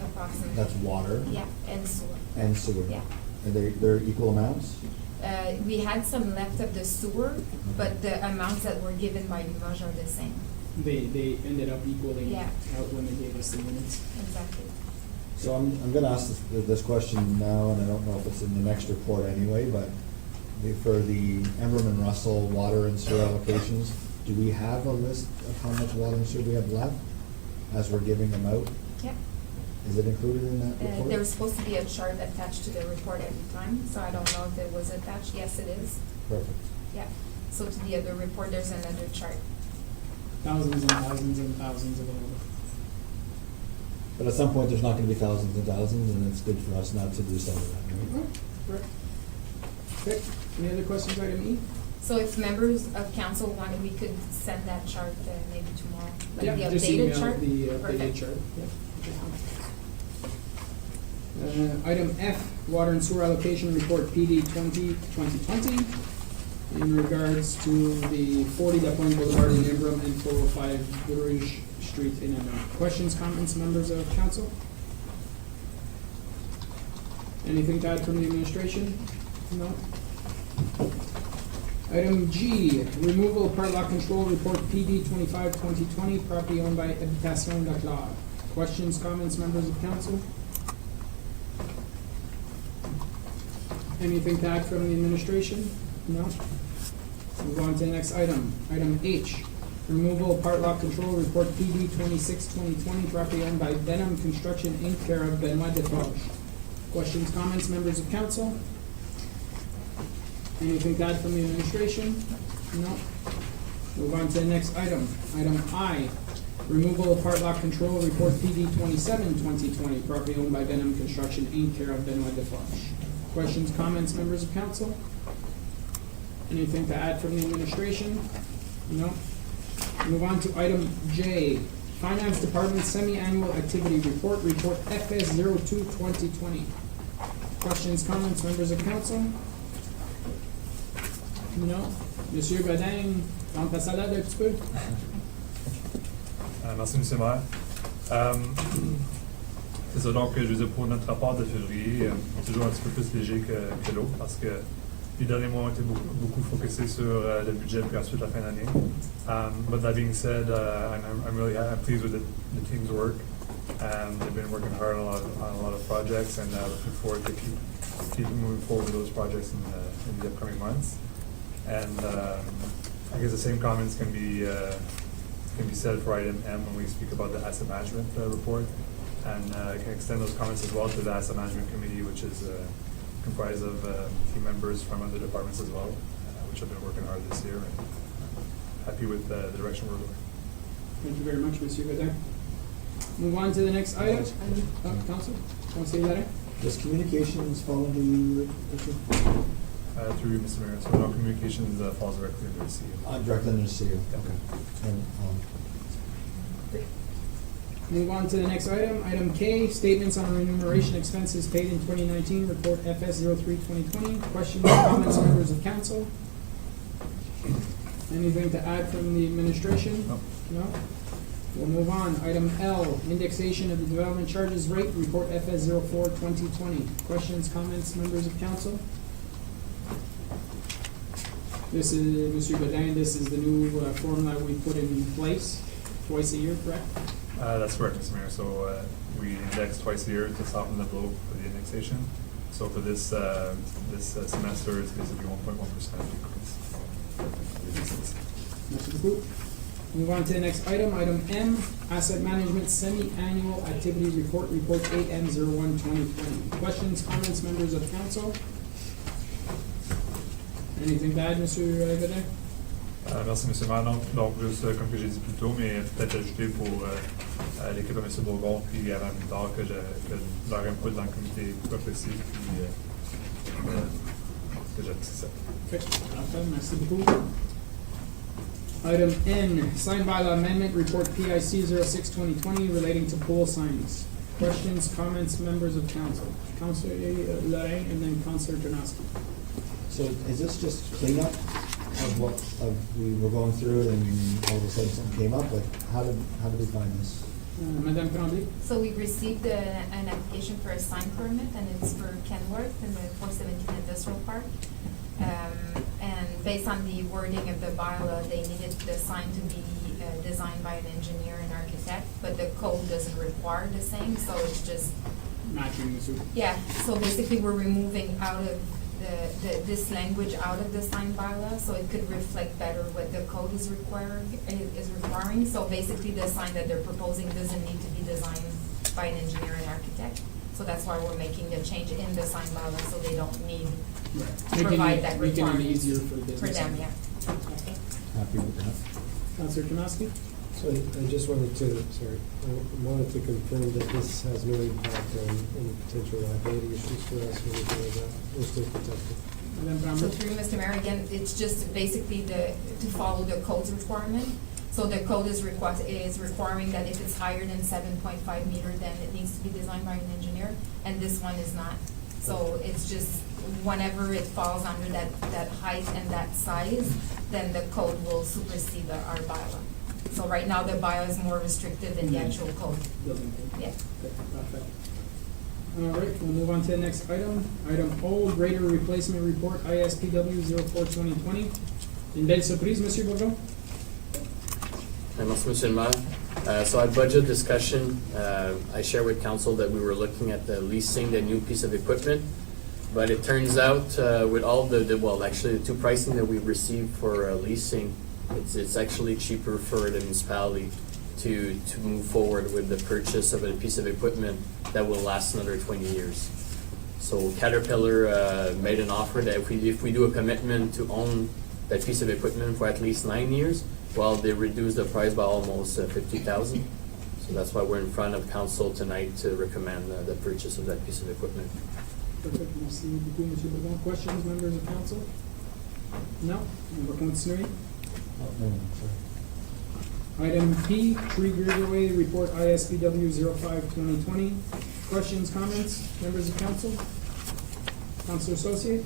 approximately. that's water Yeah, and sewer. and sewer. Yeah. Are they're equal amounts? We had some left of the sewer, but the amounts that were given by Limoges are the same. They ended up equaling Yeah. out when they gave us the units. Exactly. So I'm gonna ask this question now, and I don't know if it's in the next report anyway, but for the Emblem and Russell water and sewer allocations, do we have a list of how much water and sewer we have left as we're giving them out? Yeah. Is it included in that report? There's supposed to be a chart attached to the report every time, so I don't know if it was attached. Yes, it is. Perfect. Yeah. So to the other report, there's another chart. Thousands and thousands and thousands available. But at some point, there's not gonna be thousands and thousands, and it's good for us not to do some of that, right? Right. Okay, any other questions, item E? So if members of council wanted, we could send that chart maybe tomorrow, like Yeah, the just updated email chart? the updated Perfect. chart, yeah. Item F, water and sewer allocation report PD 2020 in regards to the 40 La Pointe Boulevard in Emblem and 405 Bruges Street in Emblem. Questions, comments, members of council? Anything to add from the administration? No? Item G, removal of part lot control report PD 25/2020, property owned by Habitation Leclair. Questions, comments, members of council? Anything to add from the administration? No? Move on to the next item. Item H, removal of part lot control report PD 26/2020, property owned by Venom Construction Inc., care of Benoit Deforge. Questions, comments, members of council? Anything to add from the administration? No? Move on to the next item. Item I, removal of part lot control report PD 27/2020, property owned by Venom Construction Inc., care of Benoit Deforge. Questions, comments, members of council? Anything to add from the administration? No? Move on to item J, Finance Department Semi-Annual Activity Report, Report FS 02/2020. Questions, comments, members of council? No? Monsieur Godin, dans ta salade un petit peu? Merci, M. le maire. C'est ça, donc, je veux dire, pour notre rapport de février, toujours un petit peu plus léger que l'autre, parce que Les derniers mois ont été beaucoup focusés sur le budget puis ensuite la fin d'année. But that being said, I'm really pleased with the team's work. They've been working hard on a lot of projects, and looking forward to keep moving forward with those projects in the upcoming months. And I guess the same comments can be said for item M when we speak about the asset management report. And I can extend those comments as well to the asset management committee, which is comprised of team members from other departments as well, which have been working hard this year, and happy with the direction we're going. Thank you very much, Monsieur Godin. Move on to the next item. Council, Conseiller Larin. Does communications fall under you, Richard? Through Mr. Mayor, so no communications falls directly under the CEO. Directly under CEO, Yeah. okay. And, Move on to the next item. Item K, statements on remuneration expenses paid in 2019, report FS 03-2020. Questions, comments, members of council? Anything to add from the administration? No. No? We'll move on. Item L, indexation of the development charges rate, report FS 04-2020. Questions, comments, members of council? This is, Monsieur Godin, this is the new formula we put in place twice a year, correct? That's correct, Mr. Mayor. So we index twice a year to soften the blow for the indexation. So for this semester, it's basically 1.1% decrease. Merci beaucoup. Move on to the next item. Item M, asset management semi-annual activity report, report AM 01-2020. Questions, comments, members of council? Anything to add, Monsieur Godin? Merci, M. Maire. Donc, juste comme que j'ai dit plus tôt, mais peut-être ajouter pour l'équipe à M. Bourgon, puis avant Victor, que leur input dans le comité progressif, puis que j'apprécie ça. Okay, parfait, merci beaucoup. Item N, sign bylaw amendment, report PIC 06-2020 relating to pool signs. Questions, comments, members of council? Councilor Larin and then Councilor Janoski. so is this just cleanup of what, we were going through it and all of a sudden something came up? Like, how did we find this? Madame Tremblay? So we received an application for a sign permit, and it's for Kenworth in the 417 Industrial Park. And based on the wording of the bylaw, they needed the sign to be designed by an engineer and architect, but the code doesn't require the same, so it's just, Matching the suit. yeah, so basically we're removing out of this language out of the sign bylaw, so it could reflect better what the code is requiring. So basically, the sign that they're proposing doesn't need to be designed by an engineer and architect. So that's why we're making the change in the sign bylaw, so they don't need to provide that requirement. Making it easier for the business. For them, yeah. Happy with that? Councilor Janoski? So I just wanted to confirm that this has no impact on any potential liability issues for us or anything like that. We're still protected. Madame So Tremblay? through Mr. Mayor, again, it's just basically to follow the code's requirement. So the code is requiring that if it's higher than 7.5 meters, then it needs to be designed by an engineer, and this one is not. So it's just whenever it falls under that height and that size, then the code will supersede our bylaw. So right now, the bylaw is more restrictive than the actual code. Building code. Yeah. Okay, perfect. All right, we'll move on to the next item. Item O, grader replacement report, ISPW 04-2020. Une belle surprise, Monsieur Bourgon? Merci, Monsieur le Maire. So at budget discussion, I shared with council that we were looking at leasing the new piece of equipment. But it turns out with all actually the two pricing that we received for leasing, it's actually cheaper for the municipality to move forward with the purchase of a piece of equipment that will last another 20 years. So Caterpillar made an offer that if we do a commitment to own that piece of equipment for at least 9 years, well, they reduced the price by almost $50,000. So that's why we're in front of council tonight to recommend the purchase of that piece of equipment. Perfect, merci beaucoup, Monsieur Bourgon. Questions, members of council? No? On va continuer. Oh, no, sorry. Item P, tree giveaway report ISPW 05-2020. Questions, comments, members of council? Councilor Associate?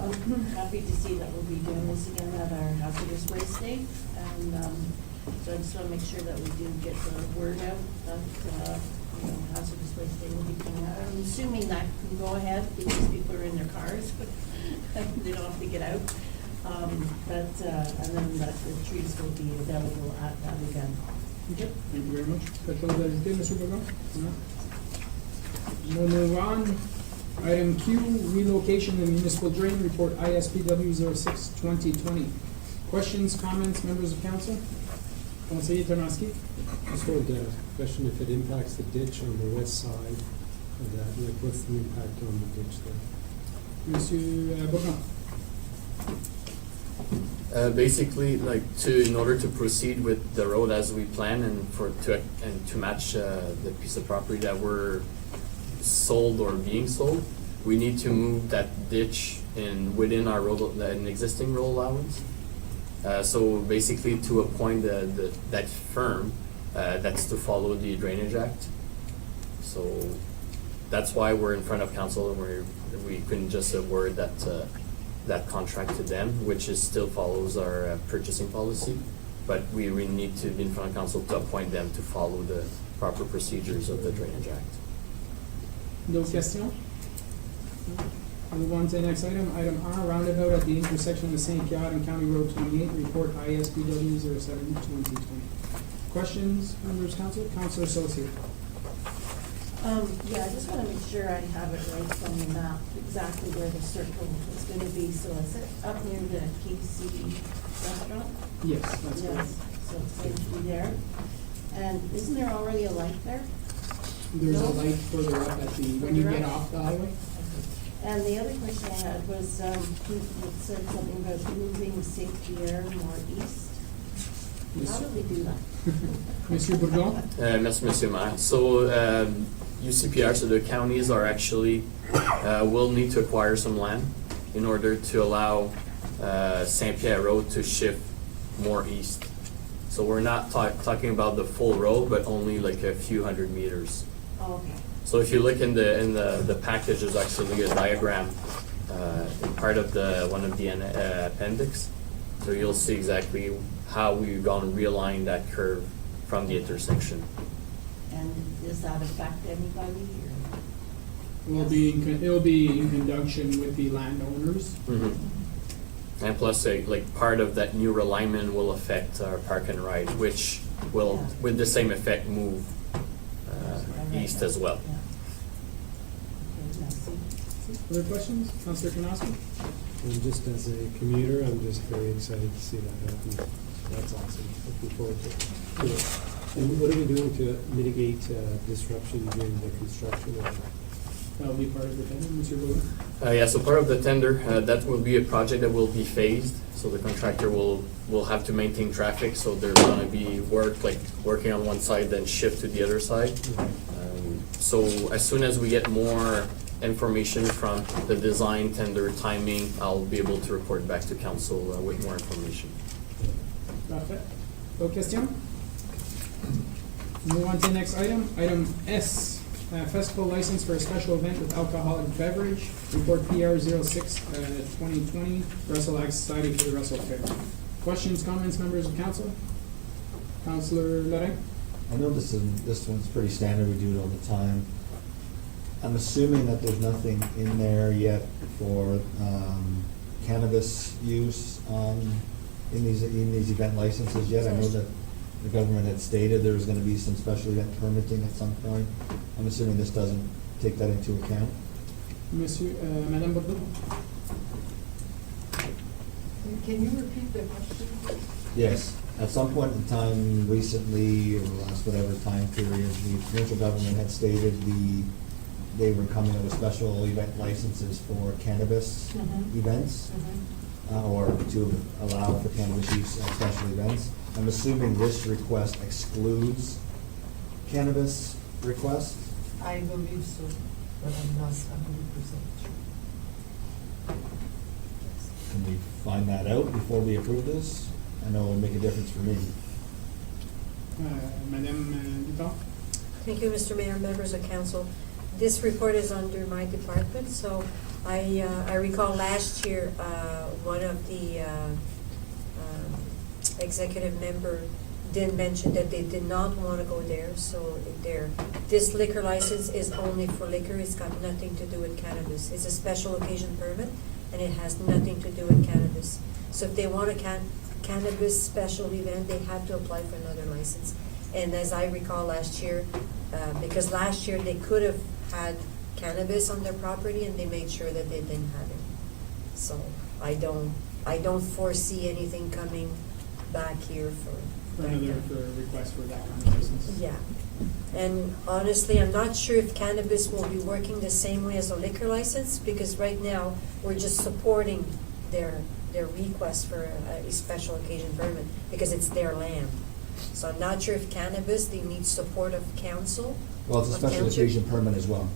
I'm happy to see that we'll be doing this again at our hazardous waste day. And so I just want to make sure that we do get the word out that, hazardous waste day will be coming out. I'm assuming that can go ahead because people are in their cars, but they don't have to get out. And then that the trees will be available at that event. Okay, thank you very much. Quelque chose à ajouter, Monsieur Bourgon? No? We'll move on. Item Q, relocation of municipal drain report ISPW 06-2020. Questions, comments, members of council? Conseiller Tomaski? Just wanted to question if it impacts the ditch on the west side of that, like what's the impact on the ditch there? Monsieur Bourgon? Basically, like in order to proceed with the road as we plan and to match the piece of property that we're sold or being sold, we need to move that ditch within our road, an existing road allowance. So basically, to appoint that firm that's to follow the Drainage Act. So that's why we're in front of council and we couldn't just award that contract to them, which still follows our purchasing policy. But we need to be in front of council to appoint them to follow the proper procedures of the Drainage Act. D'autres questions? We'll move on to the next item. Item R, roundabout at the intersection of St. Pierre and County Road 28, report ISPW 07-2020. Questions, members of council? Councilor Associate. Yeah, I just wanna make sure I have it right from the map, exactly where the circle is gonna be. So is it up near the KC restaurant? Yes, that's correct. Yes, so it's going to be there. And isn't there already a light there? There's a No? light further up at when you Further get up? off the highway. And the other question I had was, it said something about moving St. Pierre more east. How do we do that? Monsieur Bourgon? Merci, Monsieur Maire. So, UCPR, so the counties are actually, will need to acquire some land in order to allow St. Pierre Road to shift more east. So we're not talking about the full road, but only like a few hundred meters. Oh, okay. So if you look in the package, there's actually a diagram in part of one of the appendix. So you'll see exactly how we're going to realign that curve from the intersection. And does that affect anybody or? It'll be in conjunction with the landowners. Mm-hmm. And plus, like part of that new alignment will affect our park and ride, which will, with the same effect, move east as well. Yeah. Okay, merci. Other questions? Councilor Knosky? And just as a commuter, I'm just very excited to see that happen. That's awesome. Looking forward to it. And what are we doing to mitigate disruption during the construction of that? That'll be part of the tender, Monsieur Bourgon? Yeah, so part of the tender, that will be a project that will be phased, so the contractor will have to maintain traffic, so there's gonna be working on one side, then shift to the other side. So as soon as we get more information from the design, tender, timing, I'll be able to report back to council with more information. Parfait. D'autres questions? Move on to the next item. Item S, festival license for a special event with alcoholic beverage. Report PR 06-2020, Russell Ag Society for the Russell Fair. Questions, comments, members of council? Councilor Lorraine? I know this one's pretty standard, we do it all the time. I'm assuming that there's nothing in there yet for cannabis use in these event licenses yet. I know that the government had stated there was gonna be some special event permitting at some point. I'm assuming this doesn't take that into account. Monsieur, Madame Bourdeau? Can you repeat the question? Yes, at some point in time recently, or the last whatever time period, the provincial government had stated they were coming up with special event licenses for cannabis events, or to allow for cannabis use at special events. I'm assuming this request excludes cannabis requests? I believe so, but I'm not 100% sure. Can we find that out before we approve this? I know it'll make a difference for me. Madame Dupont? Thank you, Mr. Mayor, members of council. This report is under my department, so I recall last year, one of the executive member did mention that they did not want to go there, so this liquor license is only for liquor, it's got nothing to do with cannabis. It's a special occasion permit, and it has nothing to do with cannabis. So if they want a cannabis special event, they have to apply for another license. And as I recall last year, because last year they could have had cannabis on their property and they made sure that they didn't have it. So I don't foresee anything coming back here for that. Another for request for that kind of license. Yeah, and honestly, I'm not sure if cannabis will be working the same way as a liquor license, because right now, we're just supporting their request for a special occasion permit, because it's their land. So I'm not sure if cannabis, they need support of council. Well, it's a of special township. occasion permit as well.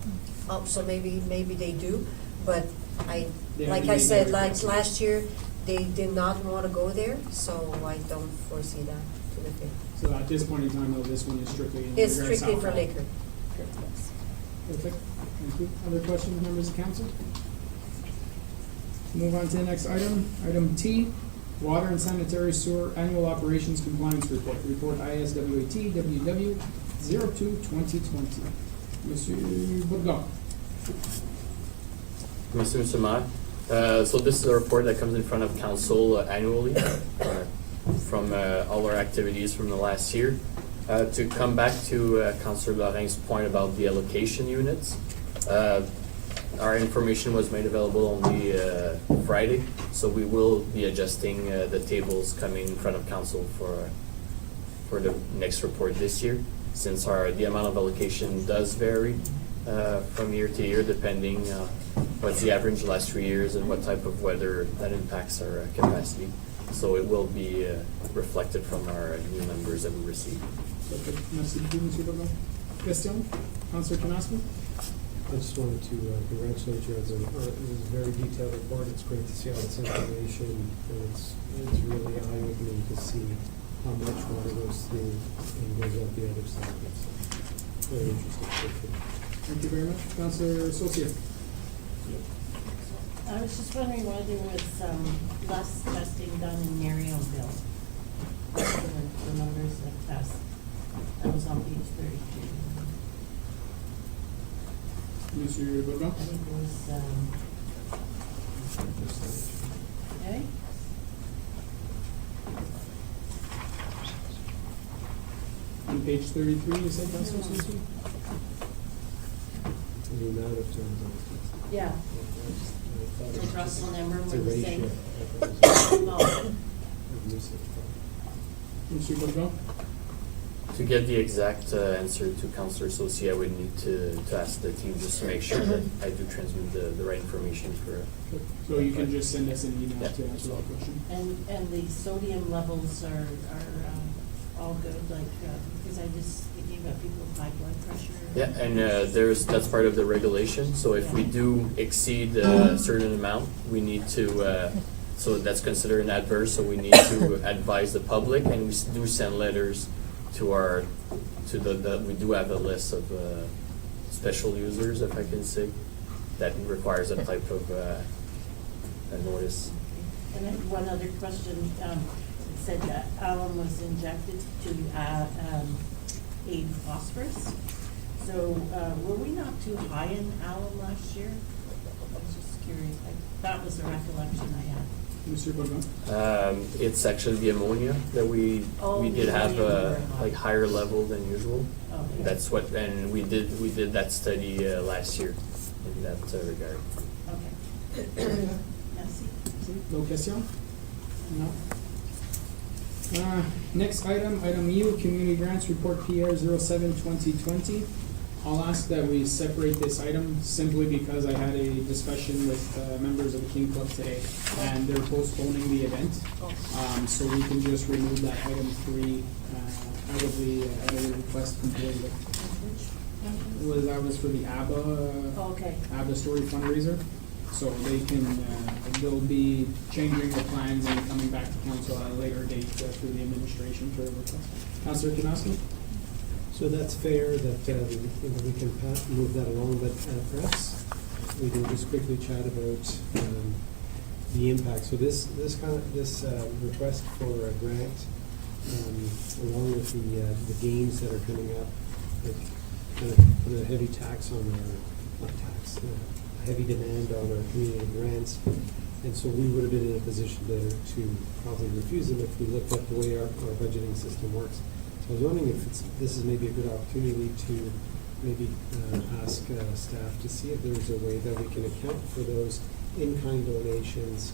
Oh, so maybe they do, but They like already I made said, their like request. last year, they did not wanna go there, so I don't foresee that to the thing. So at this point in time, though, this one is strictly in It's regards to strictly for alcohol. liquor. Okay, perfect, thank you. Other questions, members of council? Move on to the next item, item T, Water and Sanitary Sewer Annual Operations Compliance Report, Report ISWAT WW 02-2020. Monsieur Bourgon. Mr. Samad, so this is a report that comes in front of council annually from all our activities from the last year. To come back to Councillor Lorraine's point about the allocation units, our information was made available only Friday, so we will be adjusting the tables coming in front of council for the next report this year, since the amount of allocation does vary from year to year, depending what's the average the last 3 years and what type of weather that impacts our capacity. So it will be reflected from our new numbers that we receive. Perfect. Merci beaucoup, Monsieur Bourgon. Question? Councillor Canasco? I just wanted to congratulate you as it was a very detailed report. It's great to see all this information, and it's really eye-opening to see how much water goes through and goes out the other side. It's very interesting. Thank you. Thank you very much. Councillor Associate? I was just wondering why there was less testing done in Marionville. The numbers of tests. That was on page 32. Monsieur Bourgon? I think it was, okay? On page 33, you said, Councillor Associate? The amount of times I was tested. Yeah. I thought it Like was Russell and Emmer it's a were the ratio. same. I thought it was Oh, a usage problem. Monsieur Bourgon? To get the exact answer to Councillor Sosi, I would need to ask the team just to make sure that I do transmit the right information for. So you can just send us an email Yeah. to answer that question. and the sodium levels are all good, like, because I just thinking about people with high blood pressure. Yeah, and that's part of the regulation, so if we do exceed a certain amount, we need to, so that's considered an adverse, so we need to advise the public, and we do send letters to we do have a list of special users, if I can say, that requires a type of a notice. And then one other question, it said that alum was injected to aid phosphorus. So, were we not too high in alum last year? I was just curious, that was a recollection I had. Monsieur Bourgon? It's actually the ammonia that we Oh, did the have ammonia a were high. like higher level than usual. Oh, yeah. That's what, and we did that study last year in that regard. Okay. Merci. No question? No? Next item, item U, Community Grants Report PR 07-2020. I'll ask that we separate this item simply because I had a discussion with members of the King Club today, and they're postponing the event. So we can just remove that item 3 out of the request completely. That was for the ABBA. Okay. ABBA Story fundraiser. So they can, they'll be changing their plans and coming back to council at a later date through the administration for the request. Councilor Knosky? So that's fair that we can move that along, but perhaps we can just quickly chat about the impact. So this request for a grant, along with the gains that are coming up, like kind of put a heavy tax on our, not tax, a heavy demand on our community grants. And so we would have been in a position to probably refuse them if we looked at the way our budgeting system works. So I was wondering if this is maybe a good opportunity to maybe ask staff to see if there's a way that we can account for those in-kind donations,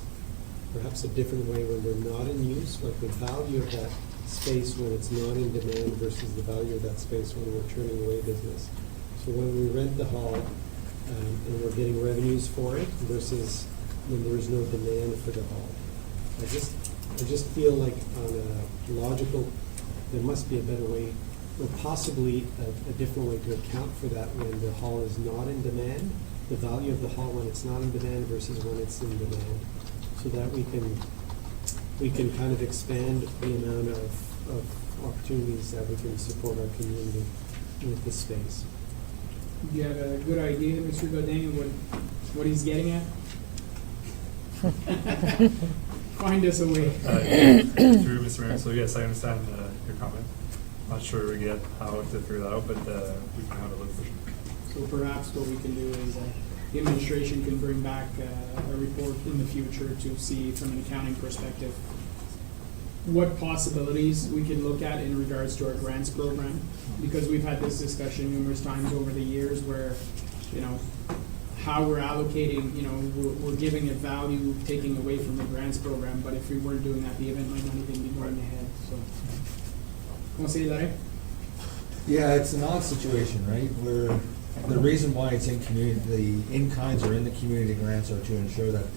perhaps a different way when they're not in use, like the value of that space when it's not in demand versus the value of that space when we're turning away business. So when we rent the hall and we're getting revenues for it versus when there is no demand for the hall. I just feel like on a logical, there must be a better way, or possibly a different way to account for that when the hall is not in demand, the value of the hall when it's not in demand versus when it's in demand, so that we can kind of expand the amount of opportunities that we can support our community with this space. Do you have a good idea, Mr. Godin, what he's getting at? Find us a way. Through Mr. Mayor, so yes, I understand your comment. Not sure yet how to figure that out, but we can have a look for sure. So perhaps what we can do is the administration can bring back a report in the future to see from an accounting perspective what possibilities we can look at in regards to our grants program. Because we've had this discussion numerous times over the years where, you know, how we're allocating, you know, we're giving a value, taking away from the grants program, but if we weren't doing that, the event might not even be going ahead, so. Want to say that, eh? Yeah, it's an odd situation, right? Where the reason why it's in community, the in-kinds are in the community grants are to ensure that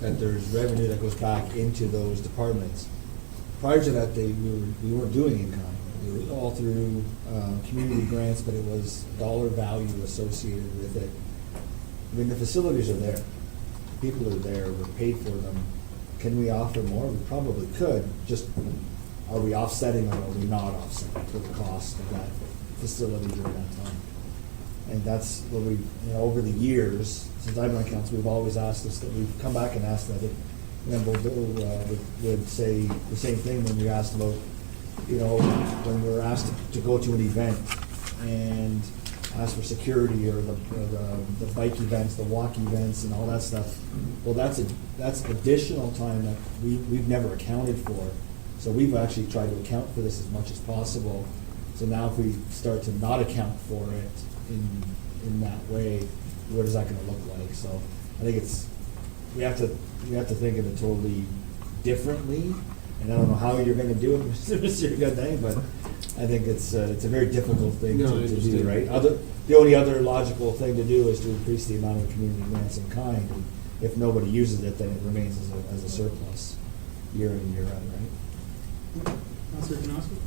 that there's revenue that goes back into those departments. Prior to that, we weren't doing in-kind. It was all through community grants, but it was dollar value associated with it. I mean, the facilities are there. People are there. We're paid for them. Can we offer more? We probably could. Just, are we offsetting or are we not offsetting for the cost of that facility during that time? And that's what we, you know, over the years, since I've been on council, we've always asked this, that we've come back and asked that. Bill would say the same thing when we asked about, you know, when we're asked to go to an event and ask for security or the bike events, the walk events and all that stuff. Well, that's additional time that we've never accounted for. So we've actually tried to account for this as much as possible. So now if we start to not account for it in that way, what is that gonna look like? So I think we have to think of it totally differently. And I don't know how you're gonna do it, Mr. Godin, but I think it's a very difficult thing to do, right? The only other logical thing to do is to increase the amount of community grants in kind. And if nobody uses it, then it remains as a surplus year in, year out, right? Councilor Knosky?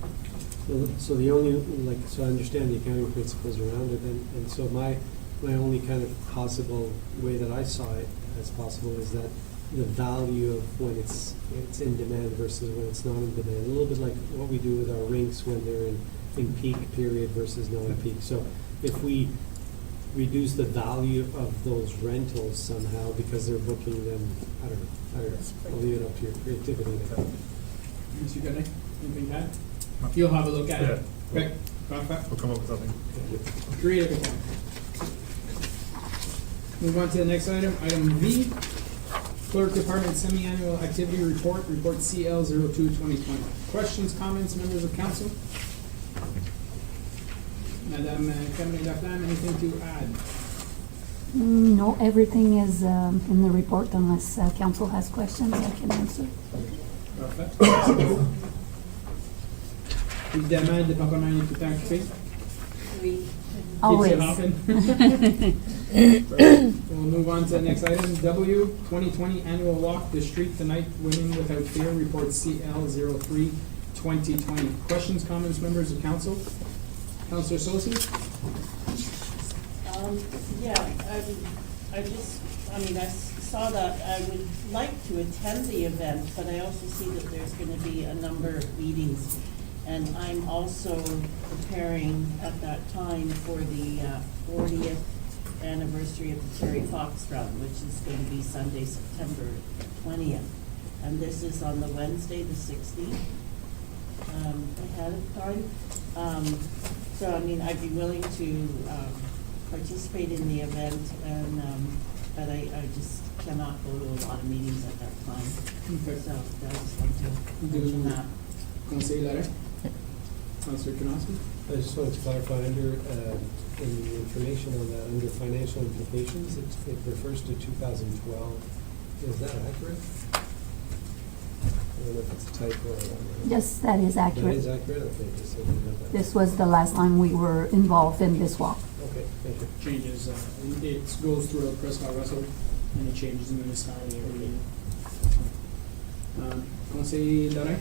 So the only, so I understand the accounting principles around it, and so my only kind of possible way that I saw it as possible is that the value of when it's in demand versus when it's not in demand. A little bit like what we do with our rinks when they're in peak period versus non-peak. So if we reduce the value of those rentals somehow because they're booking them, I don't know. I'll leave it up to your creativity. Mr. Godin, anything to add? You'll have a look at it. Yeah. Okay, got that? We'll come up with something. Creative account. Move on to the next item, item V. Clerk Department Semi-Annual Activity Report, Report CL02-2020. Questions, comments, members of council? Madame Camille-Laflamme, anything to add? No, everything is in the report unless council has questions I can answer. Parfait. Évidemment, le département est tout le temps occupé. Oui. Always. Keeps you hopping. We'll move on to the next item. W, 2020 Annual Walk the Street Tonight, Women Without Fear, Report CL03-2020. Questions, comments, members of council? Councilor Sosi? Yeah, I saw that I would like to attend the event, but I also see that there's gonna be a number of meetings. And I'm also preparing at that time for the 40th anniversary of the Terry Fox Run, which is gonna be Sunday, September 20th. And this is on the Wednesday, the 16th, ahead of time. So, I mean, I'd be willing to participate in the event, and but I just cannot go to a lot of meetings at that time. Okay. So I just like to mention that. Conseiller Larrey? Councillor Knosky? I just wanted to clarify under, in the information on that, under financial implications, it refers to 2012. Is that accurate? I don't know if it's a typo or not. Yes, that is accurate. That is accurate? Okay, just so we know that. This was the last time we were involved in this walk. Okay, thank you. Changes, it goes throughout Prescott Russell, and it changes the municipality every year. Conseiller Larrey?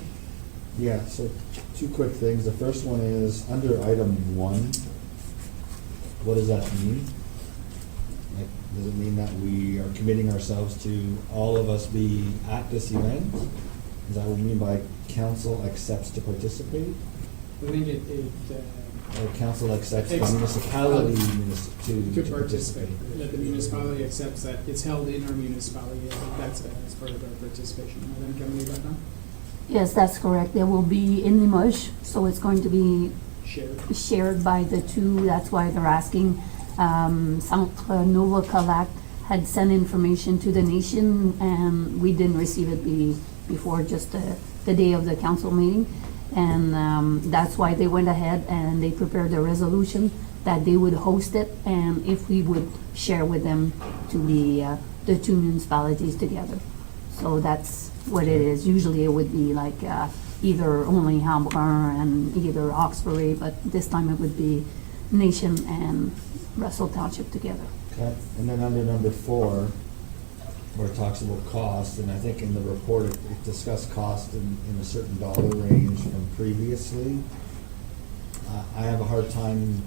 Yeah, so two quick things. The first one is, under item 1, what does that mean? Like, does it mean that we are committing ourselves to all of us be at this event? Is that what we mean by council accepts to participate? I think Or council accepts the Ex- municipality to participate, that the municipality accepts that it's held in our municipality, that's as part of our participation. Madam Kamini, Yes, that's correct. There will be in Limoges, so it's going to be shared. shared by the two. That's why they're asking. Centre Nova Colac had sent information to the nation, and we didn't receive it before just the day of the council meeting. And that's why they went ahead and they prepared a resolution that they would host it, and if we would share with them to the two municipalities together. So that's what it is. Usually it would be like either only Hamburg and either Oxbury, but this time it would be Nation and Russell Township together. Okay, and then under number 4, where it talks about cost, and I think in the report it discussed cost in a certain dollar range from previously. I have a hard time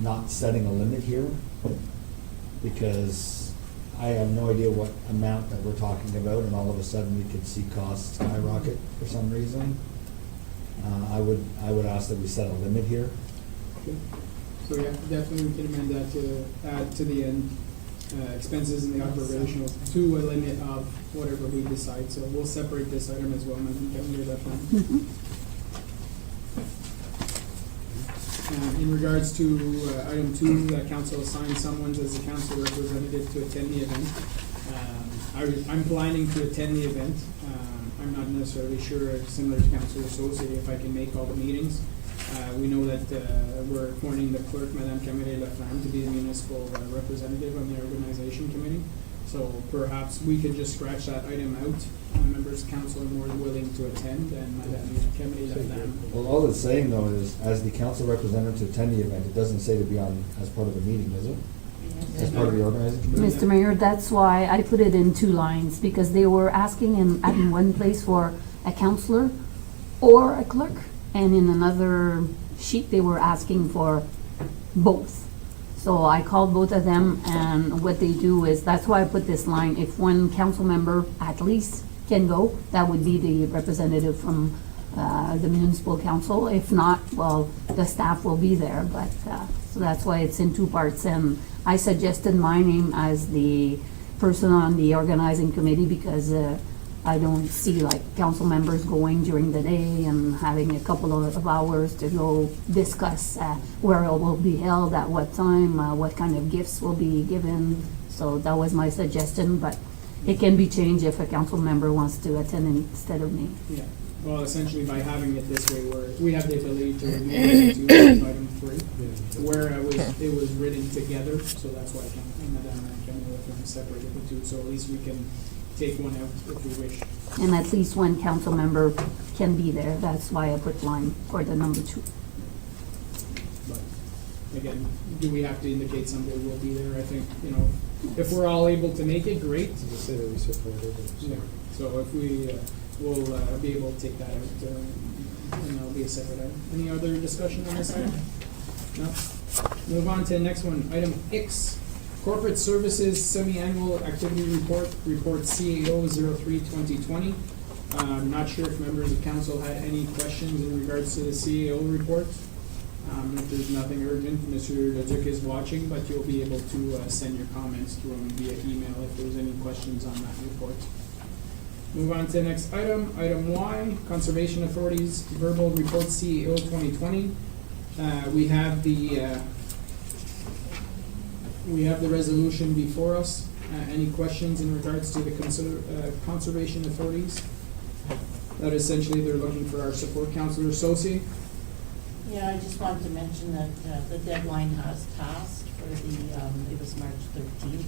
not setting a limit here, because I have no idea what amount that we're talking about, and all of a sudden we could see costs skyrocket for some reason. I would ask that we set a limit here. Okay. So yeah, definitely we can amend that to add to the end, expenses in the operational to a limit of whatever we decide. So we'll separate this item as well, Madam Kamini, that one. Mhm. In regards to item 2, that council assigns someone as a council representative to attend the event. I'm planning to attend the event. I'm not necessarily sure, similar to Councilor Associate, if I can make all the meetings. We know that we're appointing the clerk, Madame Camille Laflamme, to be the municipal representative on the organization committee. So perhaps we could just scratch that item out. Members of council are more than willing to attend, and Madame Camille Laflamme. Well, all it's saying though is, as the council representative to attend the event, it doesn't say to be on as part of the meeting, does it? As part of the organizing committee? Mr. Mayor, that's why I put it in 2 lines, because they were asking in one place for a counselor or a clerk, and in another sheet, they were asking for both. So I called both of them, and what they do is, that's why I put this line, if one council member at least can go, that would be the representative from the municipal council. If not, well, the staff will be there, but, so that's why it's in 2 parts. And I suggested my name as the person on the organizing committee, because I don't see like council members going during the day and having a couple of hours to go discuss where it will be held, at what time, what kind of gifts will be given. So that was my suggestion, but it can be changed if a council member wants to attend instead of me. Yeah, well, essentially by having it this way, we have the ability to remove it to item 3, where it was written together, so that's why Madame Camille Laflamme separated the 2, so at least we can take one out if we wish. And at least one council member can be there. That's why I put line for the number 2. But again, do we have to indicate somebody will be there? I think, if we're all able to make it, great. Just say that we support it. Yeah. So if we will be able to take that out, and that'll be a separate item. Any other discussion on this item? No? Move on to the next one, item X. Corporate Services Semi-Annual Activity Report, Report CAO 03-2020. I'm not sure if members of council had any questions in regards to the CAO report. If there's nothing urgent, Mr. Leduc is watching, but you'll be able to send your comments to him via email if there's any questions on that report. Move on to the next item, item Y, Conservation Authority's Verbal Report CAO 2020. We have the resolution before us. Any questions in regards to the conservation authorities? That essentially they're looking for our support counselor associate. Yeah, I just wanted to mention that the deadline has passed for the, it was March 13th,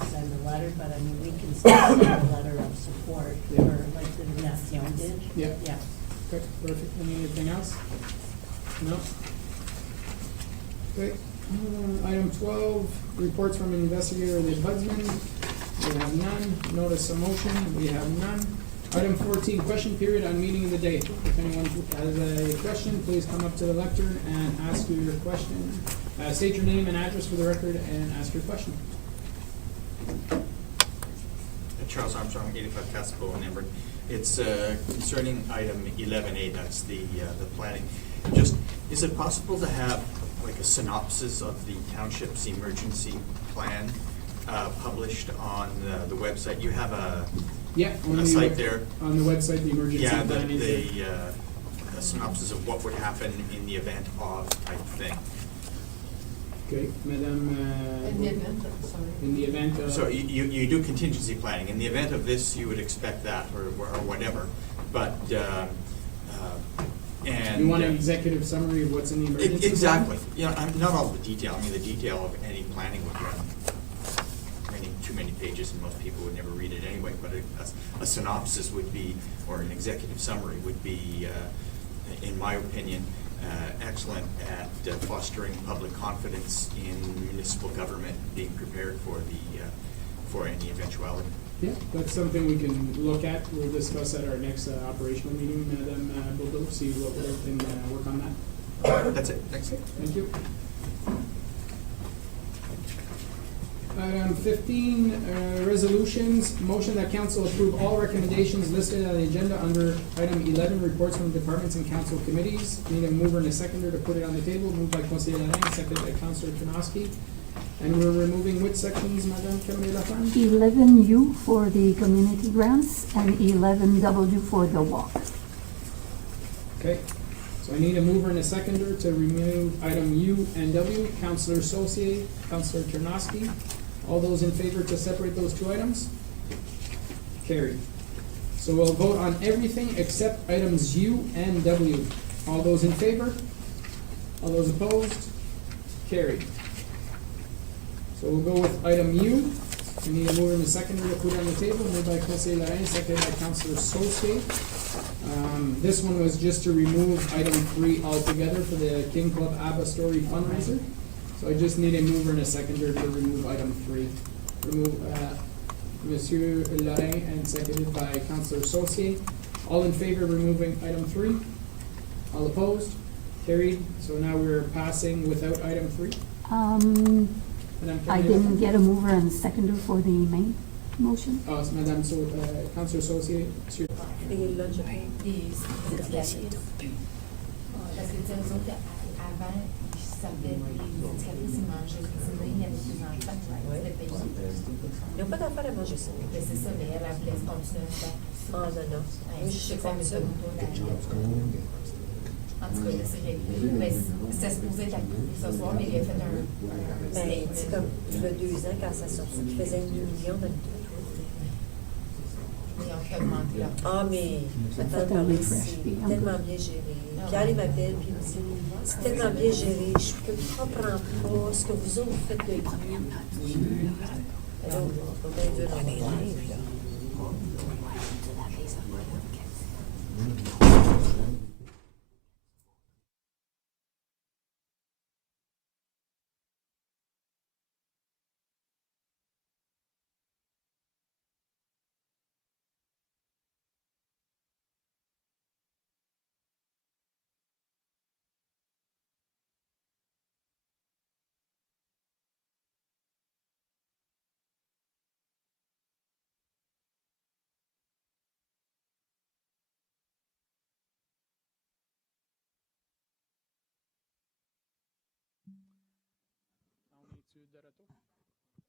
to send a letter, but I mean, we can still send a letter of support Yeah. for, like the Nation did. Yeah. Yeah. Okay, perfect. Anything else? No? Okay. Item 12, reports from investigator of the ombudsman. We have none. Notice of motion, we have none. Item 14, question period on meeting of the day. If anyone has a question, please come up to the lectern and ask your question. State your name and address for the record and ask your question. Charles Armstrong, 85 Castle Bow in Ember. It's concerning item 11A, that's the planning. Just, is it possible to have like a synopsis of the township's emergency plan published on the website? You have Yeah, on a the site there? On the website, the emergency Yeah, plan is there. the synopsis of what would happen in the event of type thing. Okay, Madam. In the event, sorry. In the event of. So you do contingency planning. In the event of this, you would expect that or whatever, but, and. You want an executive summary of what's in the emergency plan? Exactly. Yeah, not all the detail. I mean, the detail of any planning would run too many pages, and most people would never read it anyway, but a synopsis would be, or an executive summary would be, in my opinion, excellent at fostering public confidence in municipal government, being prepared for any eventuality. Yeah, that's something we can look at. We'll discuss at our next operational meeting, Madam Boudreau, see what we can work on that. That's it. Thanks. Thank you. Item 15, resolutions. Motion that council approve all recommendations listed on the agenda under item 11, reports from departments and council committees. Need a mover and a seconder to put it on the table. Moved by Conseiller Lorrain, seconded by Councillor Chernowski. And we're removing which sections, Madame Camille Laflamme? 11U for the community grants and 11W for the walk. Okay, so I need a mover and a seconder to remove item U and W. Councillor Saucier, Councillor Chernowski. All those in favor to separate those two items? Carried. So we'll vote on everything except items U and W. All those in favor? All those opposed? Carried. So we'll go with item U. We need a mover and a seconder to put it on the table. Moved by Conseiller Lorrain, seconded by Councillor Saucier. This one was just to remove item 3 altogether for the King Club ABBA Story fundraiser. So I just need a mover and a seconder to remove item 3. Remove Monsieur Lorrain and seconded by Councillor Saucier. All in favor of removing item 3? All opposed? Carried. So now we're passing without item 3. Madame I Camille didn't Laflamme? get a mover and seconder for the main motion. Oh, it's Madame Councillor Saucier. Sur- Et là, je Des éducatrices. Parce que, tu sais, eux autres, avant, ils savaient, les éducatrices, ils mangeaient le dîner, il y avait des enfants, c'était payé. Ils n'ont pas d'affaire à manger ça. Mais c'est ça, mais elle voulait se continuer à faire. Ah, non, non. Ouais, Moi, je suis comme ça. En tout cas, je sais que mais c'était supposé être approuvé ce soir, mais il a fait un Ben, c'est comme il y a 2 ans, quand ça sortit, il faisait 1 million de Ils ont fait augmenter leur. Ah, mais attends, parler, c'est tellement bien géré. Pierre, il m'appelle, puis il me dit, c'est tellement bien géré, je ne comprends pas ce que vous autres faites de mieux. Alors, on va bien dire dans les rêves, là.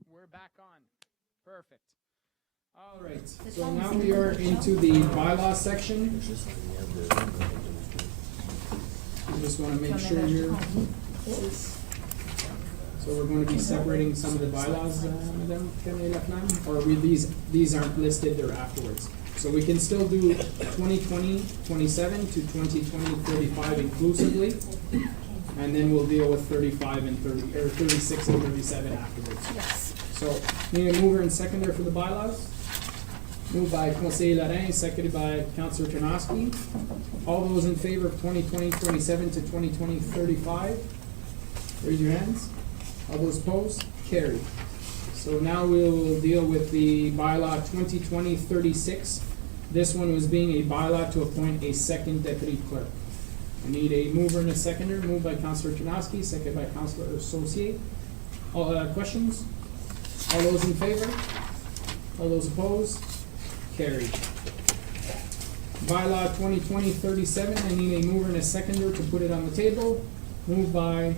We're back on. Perfect. All right, so now we are into the bylaw section. I just want to make sure you're. So So we're going to be separating some of the bylaws, Madame Sylvie Leclair, or these aren't listed, they're afterwards. So we can still do 2020-27 to 2020-35 inclusively, and then we'll deal with 35 and 30, or 36 and 37 afterwards. Yes. So, need a mover and seconder for the bylaws? Moved by Conseiller Larin, seconded by Councillor Ternosky. All those in favor of 2020-27 to 2020-35, raise your hands. All those opposed? Carried. So now we'll deal with the bylaw 2020-36. This one was being a bylaw to appoint a second deputy clerk. I need a mover and a seconder, moved by Councillor Ternosky, seconded by Councillor Associate. All, questions? All those in favor? All those opposed? Carried. Bylaw 2020-37, I need a mover and a seconder to put it on the table. Moved by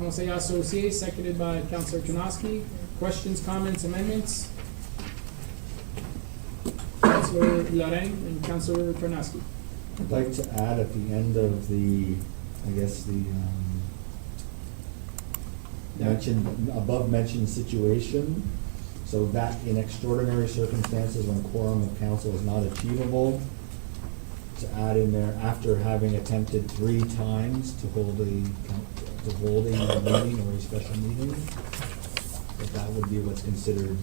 Conseiller Associé, seconded by Councillor Ternosky. Questions, comments, amendments? Councillor Larin and Councillor Ternosky. I'd like to add at the end of the, I guess, the, above mentioned situation, so that in extraordinary circumstances when quorum of council is not achievable, to add in there, after having attempted 3 times to hold a meeting or a special meeting, that would be what's considered,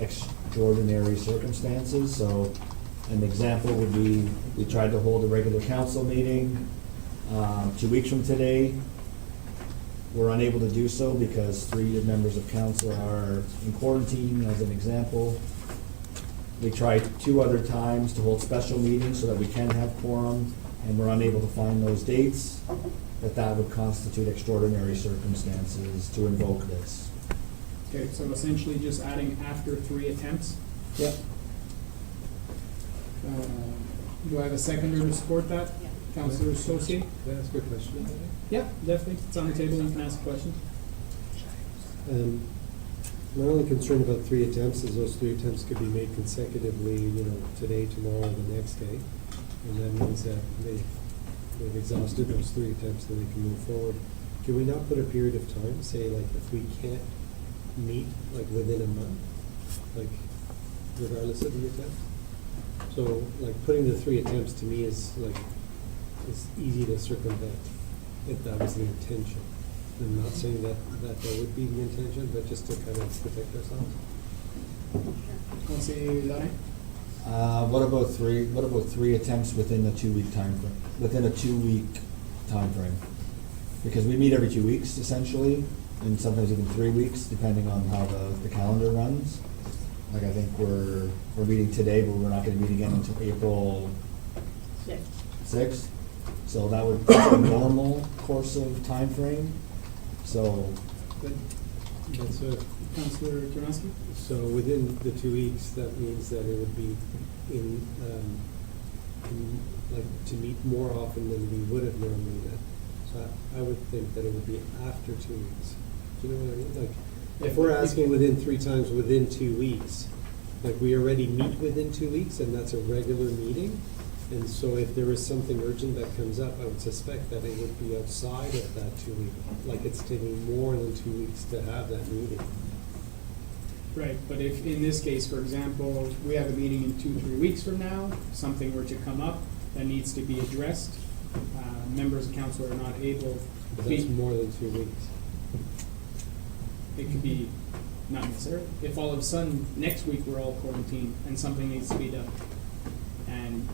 extraordinary circumstances. So an example would be, we tried to hold a regular council meeting, 2 weeks from today. We're unable to do so because 3 members of council are in quarantine, as an example. We tried 2 other times to hold special meetings so that we can have quorum, and we're unable to find those dates, that would constitute extraordinary circumstances to invoke this. Okay, so essentially just adding after 3 attempts. Yep. Do I have a seconder to support that? Yeah. Councillor Associate? Can I ask a question about it? Yeah, definitely. It's on the table. You can ask a question. My only concern about 3 attempts is those 3 attempts could be made consecutively, today, tomorrow, the next day. And that means that they've exhausted those 3 attempts, then they can move forward. Can we not put a period of time, say like if we can't meet like within a month, like regardless of the attempt? So like putting the 3 attempts to me is like, it's easy to circumvent if that was the intention. I'm not saying that would be the intention, but just to kind of protect ourselves. Councillor Larin? What about 3 attempts within a 2-week time frame? Within a 2-week time frame? Because we meet every 2 weeks essentially, and sometimes even 3 weeks, depending on how the calendar runs. Like I think we're meeting today, but we're not gonna meet again until April 6th. So that would be a normal course of time frame. So, Good. That's a, Councillor Ternosky? so within the 2 weeks, that means that it would be in like to meet more often than we would have normally met. So I would think that it would be after 2 weeks. Do you know what I mean? Like, if we're asking within 3 times within 2 weeks, like we already meet within 2 weeks and that's a regular meeting. And so if there is something urgent that comes up, I would suspect that it would be outside of that 2 week, like it's taking more than 2 weeks to have that meeting. Right, but if in this case, for example, we have a meeting in 2-3 weeks from now, something were to come up that needs to be addressed, members of council are not able But to that's be, more than 2 weeks. it could be not necessarily. If all of a sudden, next week we're all quarantined and something needs to be done, and,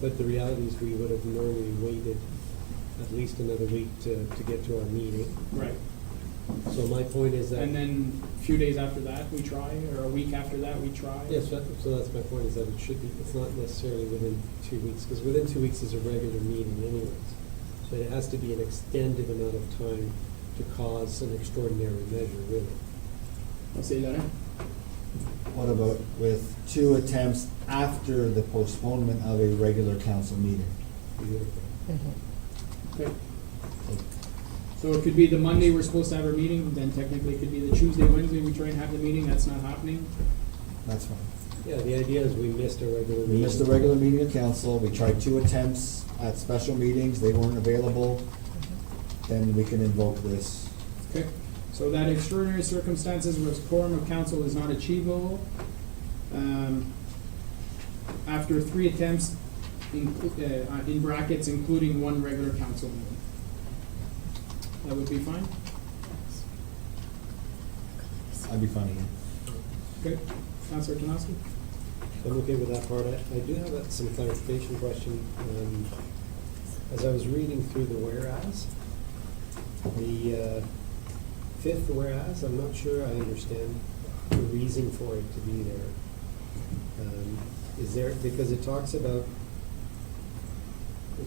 But the reality is we would have normally waited at least another week to get to our meeting. right. So my point is that. And then a few days after that, we try, or a week after that, we try. Yes, so that's my point, is that it should be, it's not necessarily within 2 weeks, because within 2 weeks is a regular meeting anyways. So it has to be an extended amount of time to cause an extraordinary measure, really. I'll say that. what about with 2 attempts after the postponement of a regular council meeting? Beautiful. Okay. So it could be the Monday we're supposed to have our meeting, then technically it could be the Tuesday, Wednesday we try and have the meeting, that's not happening. That's fine. Yeah, the idea is we missed a regular meeting. We missed a regular meeting of council, we tried 2 attempts at special meetings, they weren't available. then we can invoke this. Okay, so that extraordinary circumstances where quorum of council is not achievable, after 3 attempts, in brackets, including 1 regular council meeting. That would be fine? I'd be fine again. Okay, Councilor Kanowski? I'm okay with that part. I do have some clarification question. As I was reading through the whereas, the 5th whereas, I'm not sure I understand the reason for it to be there. Is there, because it talks about the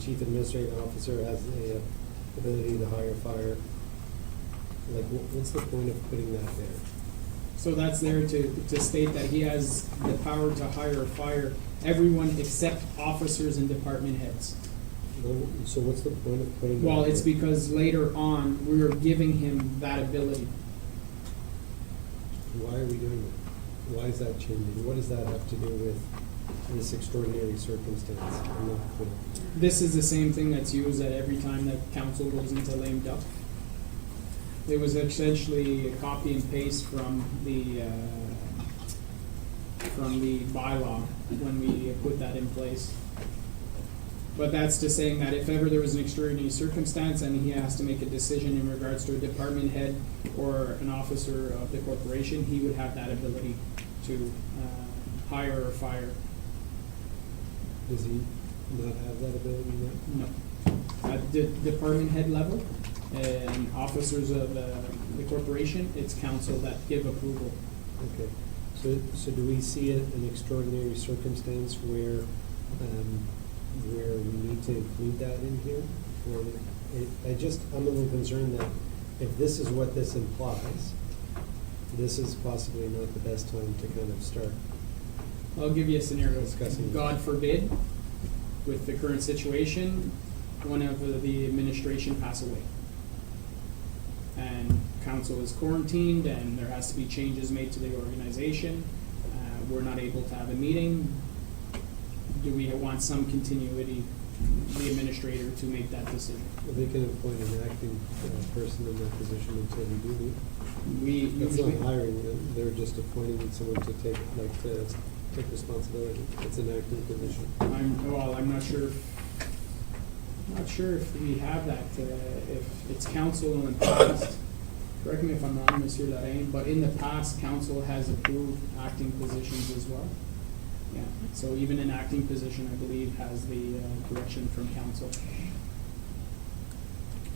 chief administrative officer has the ability to hire fire. Like, what's the point of putting that there? So that's there to state that he has the power to hire or fire everyone except officers and department heads. So what's the point of putting that Well, it's there? because later on, we are giving him that ability. Why are we doing it? Why is that changing? What does that have to do with this extraordinary circumstance? I'm not clear. This is the same thing that's used at every time that council goes into lame duck. It was essentially a copy and paste from the bylaw when we put that in place. But that's to saying that if ever there was an extraordinary circumstance and he has to make a decision in regards to a department head or an officer of the corporation, he would have that ability to hire or fire. Does he not have that ability now? No. At the department head level and officers of the corporation, it's council that give approval. Okay. So do we see it an extraordinary circumstance where we need to include that in here? Or I'm a little concerned that if this is what this implies, this is possibly not the best time to kind of start. I'll give you a scenario. Discussing. God forbid, with the current situation, one of the administration pass away. And council is quarantined and there has to be changes made to the organization. We're not able to have a meeting. Do we want some continuity, the administrator, to make that decision? Well, they can appoint an acting person in that position until we do meet. We That's usually, not hiring them, they're just appointing someone to take responsibility. It's an acting position. I'm not sure if we have that, if it's council in the past. Correct me if I'm wrong, Monsieur Lorraine, but in the past, council has approved acting positions as well. Yeah, so even an acting position, I believe, has the direction from council.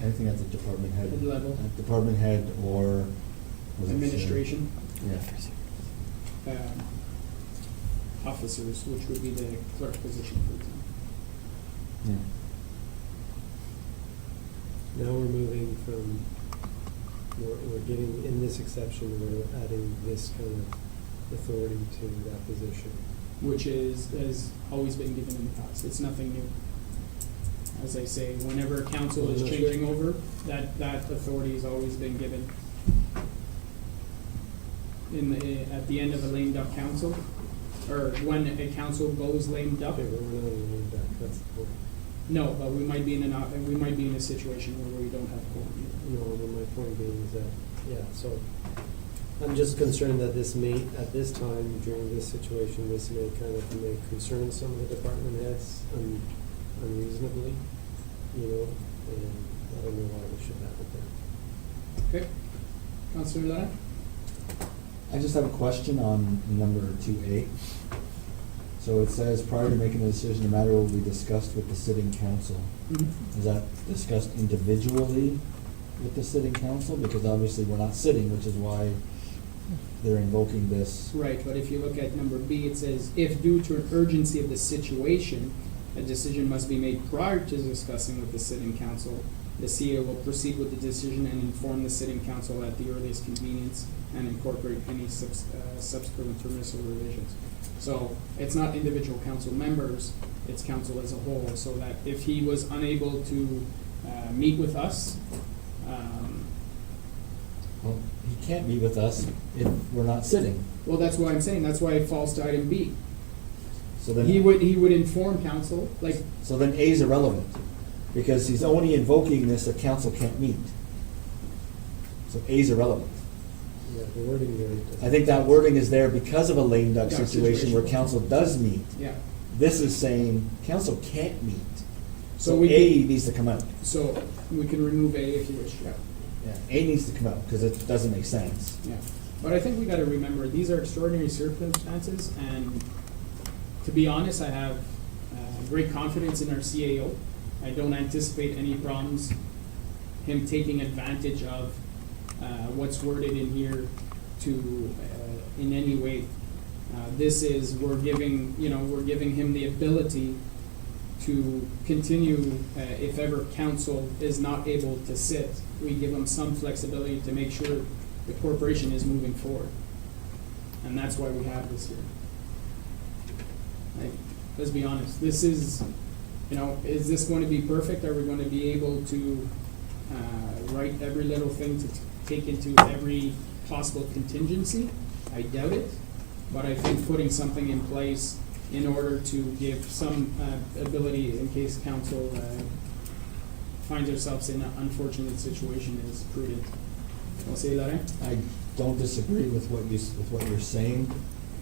Anything at the department head. Head level. Department head or. was it, Administration, Yeah. officers, which would be the clerk position, for example. Yeah. Now we're moving from, we're getting, in this exception, we're adding this kind of authority to that position. Which has always been given in the past. It's nothing new. As I say, whenever council is changing over, that authority has always been given. At the end of a lame duck council, or when a council goes lame duck. Okay, but we're not going back, that's the point. No, but we might be in a situation where we don't have quorum. No, but my point being is that, yeah, so I'm just concerned that this may, at this time, during this situation, this may kind of may concern some of the department heads unreasonably, you know, and I don't know why we should have it there. Okay. Councilor Lara? I just have a question on number 2A. So it says, prior to making a decision, the matter will be discussed with the sitting council. Is that discussed individually with the sitting council? Because obviously we're not sitting, which is why they're invoking this. Right, but if you look at number B, it says, if due to an urgency of the situation, a decision must be made prior to discussing with the sitting council, the CEO will proceed with the decision and inform the sitting council at the earliest convenience and incorporate any subsequent permissive revisions. So it's not individual council members, it's council as a whole, so that if he was unable to meet with us, Well, he can't be with us if we're not sitting. well, that's why I'm saying, that's why it falls to item B. So then. He would inform council, like, So then A is irrelevant. because he's only invoking this if council can't meet. So A's irrelevant. Yeah, the wording there. doesn't- I think that wording is there because of a lame duck Duck situation where situation. council does meet. Yeah, This is saying council can't meet. So So we A can- needs to come out. so we can remove A if you wish, yeah. Yeah, A needs to come out, because it doesn't make sense. Yeah, but I think we gotta remember, these are extraordinary circumstances, and to be honest, I have great confidence in our CAO. I don't anticipate any problems, him taking advantage of what's worded in here to, in any way. This is, we're giving him the ability to continue, if ever council is not able to sit, we give them some flexibility to make sure the corporation is moving forward. And that's why we have this here. Like, let's be honest, this is, is this going to be perfect? Are we going to be able to write every little thing to take into every possible contingency? I doubt it, but I think putting something in place in order to give some ability in case council finds ourselves in an unfortunate situation is prudent. I'll say that, I don't disagree with what you're saying,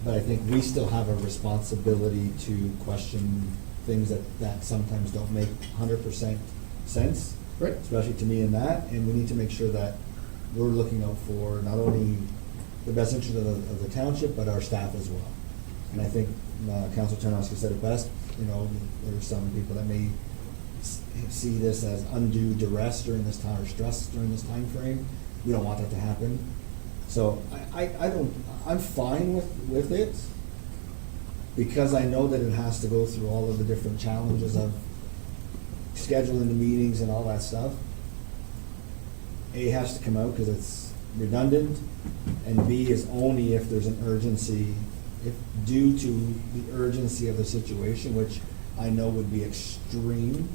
but I think we still have a responsibility to question things that sometimes don't make 100% sense. Right. Especially to me in that, and we need to make sure that we're looking out for not only the best interest of the township, but our staff as well. And I think Councilor Tarnowski said it best, there are some people that may see this as undue duress during this time, or stress during this time frame. We don't want that to happen. So I'm fine with it, because I know that it has to go through all of the different challenges of scheduling the meetings and all that stuff. A has to come out because it's redundant, and B is only if there's an urgency, if due to the urgency of the situation, which I know would be extreme.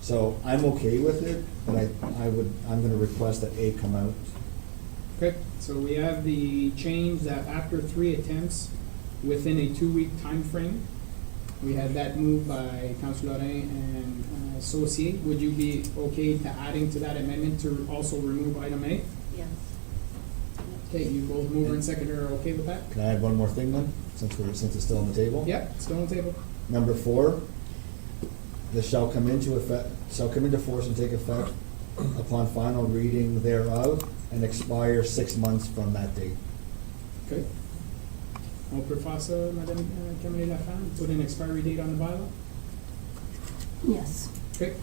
So I'm okay with it, but I'm gonna request that A come out. Okay, so we have the change that after 3 attempts within a 2-week time frame, we had that moved by Councilor Lorrain and Associate. Would you be okay to adding to that amendment to also remove item A? Yes. Okay, you both mover and seconder are okay with that? Can I add one more thing then, since it's still on the table? Yep, still on the table. Number 4, this shall come into force and take effect upon final reading thereof and expire 6 months from that date. Okay. On préfère ça, Madame Camille Lafemme, put an expiry date on the bylaw? Yes. Okay,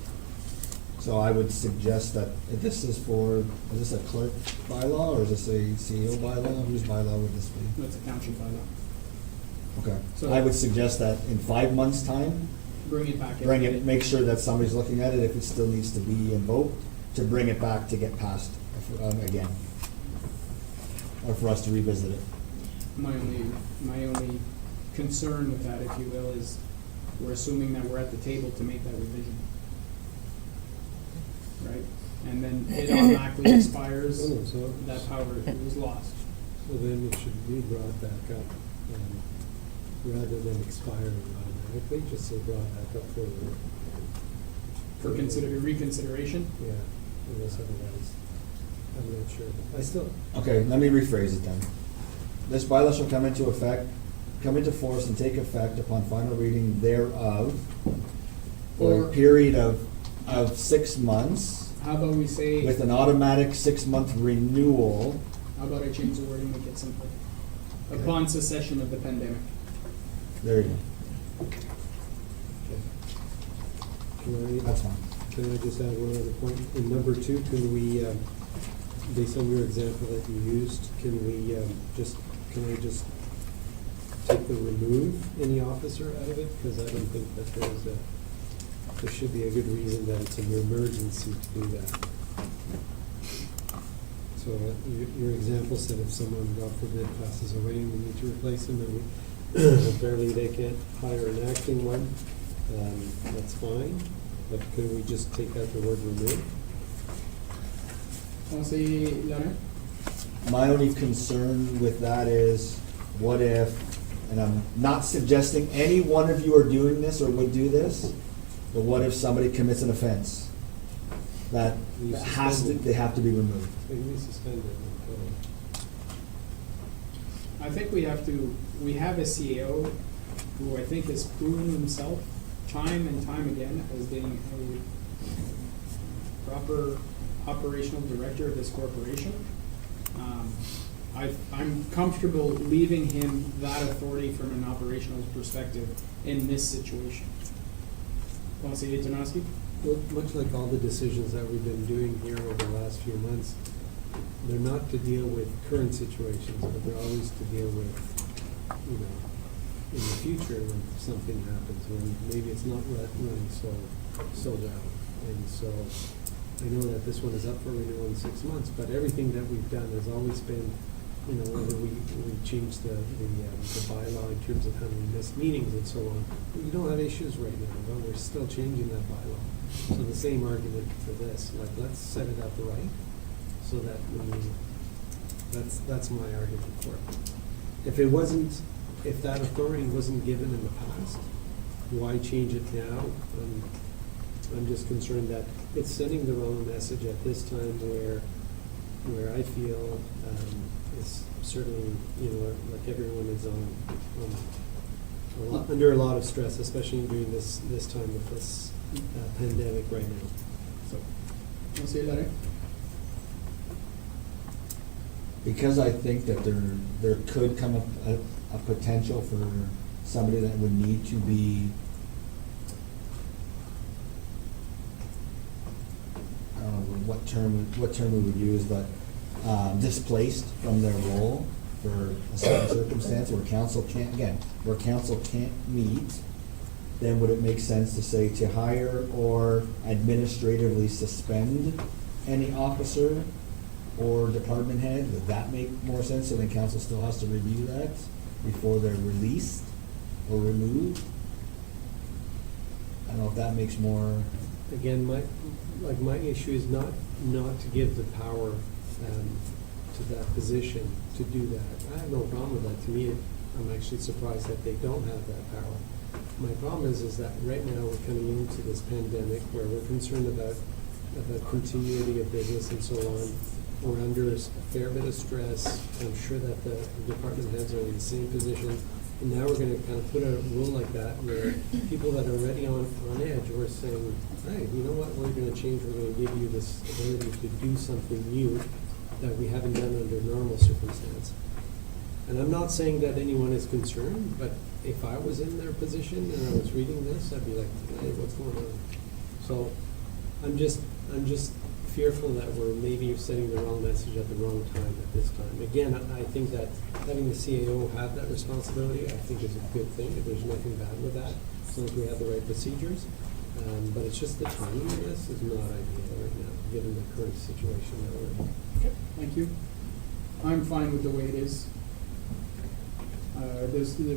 So I would suggest that, if this is this a clerk bylaw, or is this a CEO bylaw? Whose bylaw would this be? that's a township bylaw. Okay, So- I would suggest that in 5 months' time, Bring it back. bring it, make sure that somebody's looking at it, if it still needs to be invoked, to bring it back to get passed again. Or for us to revisit it. My only concern with that, if you will, is we're assuming that we're at the table to make that revision. Right? And then it automatically expires, Oh, so- that power was lost. So then it should be brought back up, rather than expiring automatically, just say brought back up For reconsideration? Yeah, unless otherwise, I'm not sure. I still, Okay, let me rephrase it then. This bylaw shall come into force and take effect upon final reading thereof for Or- a period of 6 months How about we say, with an automatic 6-month renewal. how about I change the wording, make it simple? Okay. Upon cessation of the pandemic. There you go. That's fine. can I just add one other point? In number 2, can we, based on your example that you used, can I just take the remove any officer out of it? Because I don't think that there should be a good reason that it's an emergency to do that. So your example said if someone, God forbid, passes away and we need to replace them, and apparently they can't hire an acting one, that's fine, but can we just take out the word remove? Conseiller Laurent? My only concern with that is, what if, and I'm not suggesting any one of you are doing this or would do this, But what if somebody commits an offense? That You has to, suspend it. they have to be removed. They can be suspended until. I think we have a CEO who I think has proven himself time and time again as being a proper operational director of this corporation. I'm comfortable leaving him that authority from an operational perspective in this situation. Councilor Antonovsky? Well, much like all the decisions that we've been doing here over the last few months, they're not to deal with current situations, but they're always to deal with, you know, in the future when something happens, when maybe it's not running so well. And so I know that this one is up for renewal in 6 months, but everything that we've done has always been, you know, whether we change the bylaw in terms of how we miss meetings and so on. We don't have issues right now, but we're still changing that bylaw. So the same argument for this, like, let's set it up right, so that that's my argument for it. If that authority wasn't given in the past, why change it now? I'm just concerned that it's sending the wrong message at this time where I feel, it's certainly, you know, like everyone is under a lot of stress, especially during this time with this pandemic right now. So, Councilor Leclair? Because I think that there could come a potential for somebody that would need to be, I don't know what term we would use, but displaced from their role for a certain circumstance where council can't meet, then would it make sense to say to hire or administratively suspend any officer or department head? Would that make more sense? So then council still has to review that before they're released or removed? I don't know if that makes more. Again, my issue is not to give the power to that position to do that. I have no problem with that. To me, I'm actually surprised that they don't have that power. My problem is that right now we're coming into this pandemic where we're concerned about continuity of business and so on. We're under a fair bit of stress. I'm sure that the department heads are in the same position. And now we're gonna kind of put a rule like that where people that are already on edge, we're saying, hey, you know what, we're gonna change, we're gonna give you this ability to do something new that we haven't done under normal circumstance. And I'm not saying that anyone is concerned, but if I was in their position and I was reading this, I'd be like, hey, what's going on? So I'm just fearful that we're maybe sending the wrong message at the wrong time at this time. Again, I think that having the CAO have that responsibility, I think is a good thing. There's nothing bad with that, as long as we have the right procedures. But it's just the timing of this is not ideal right now, given the current situation that we're in. Okay, thank you. I'm fine with the way it is.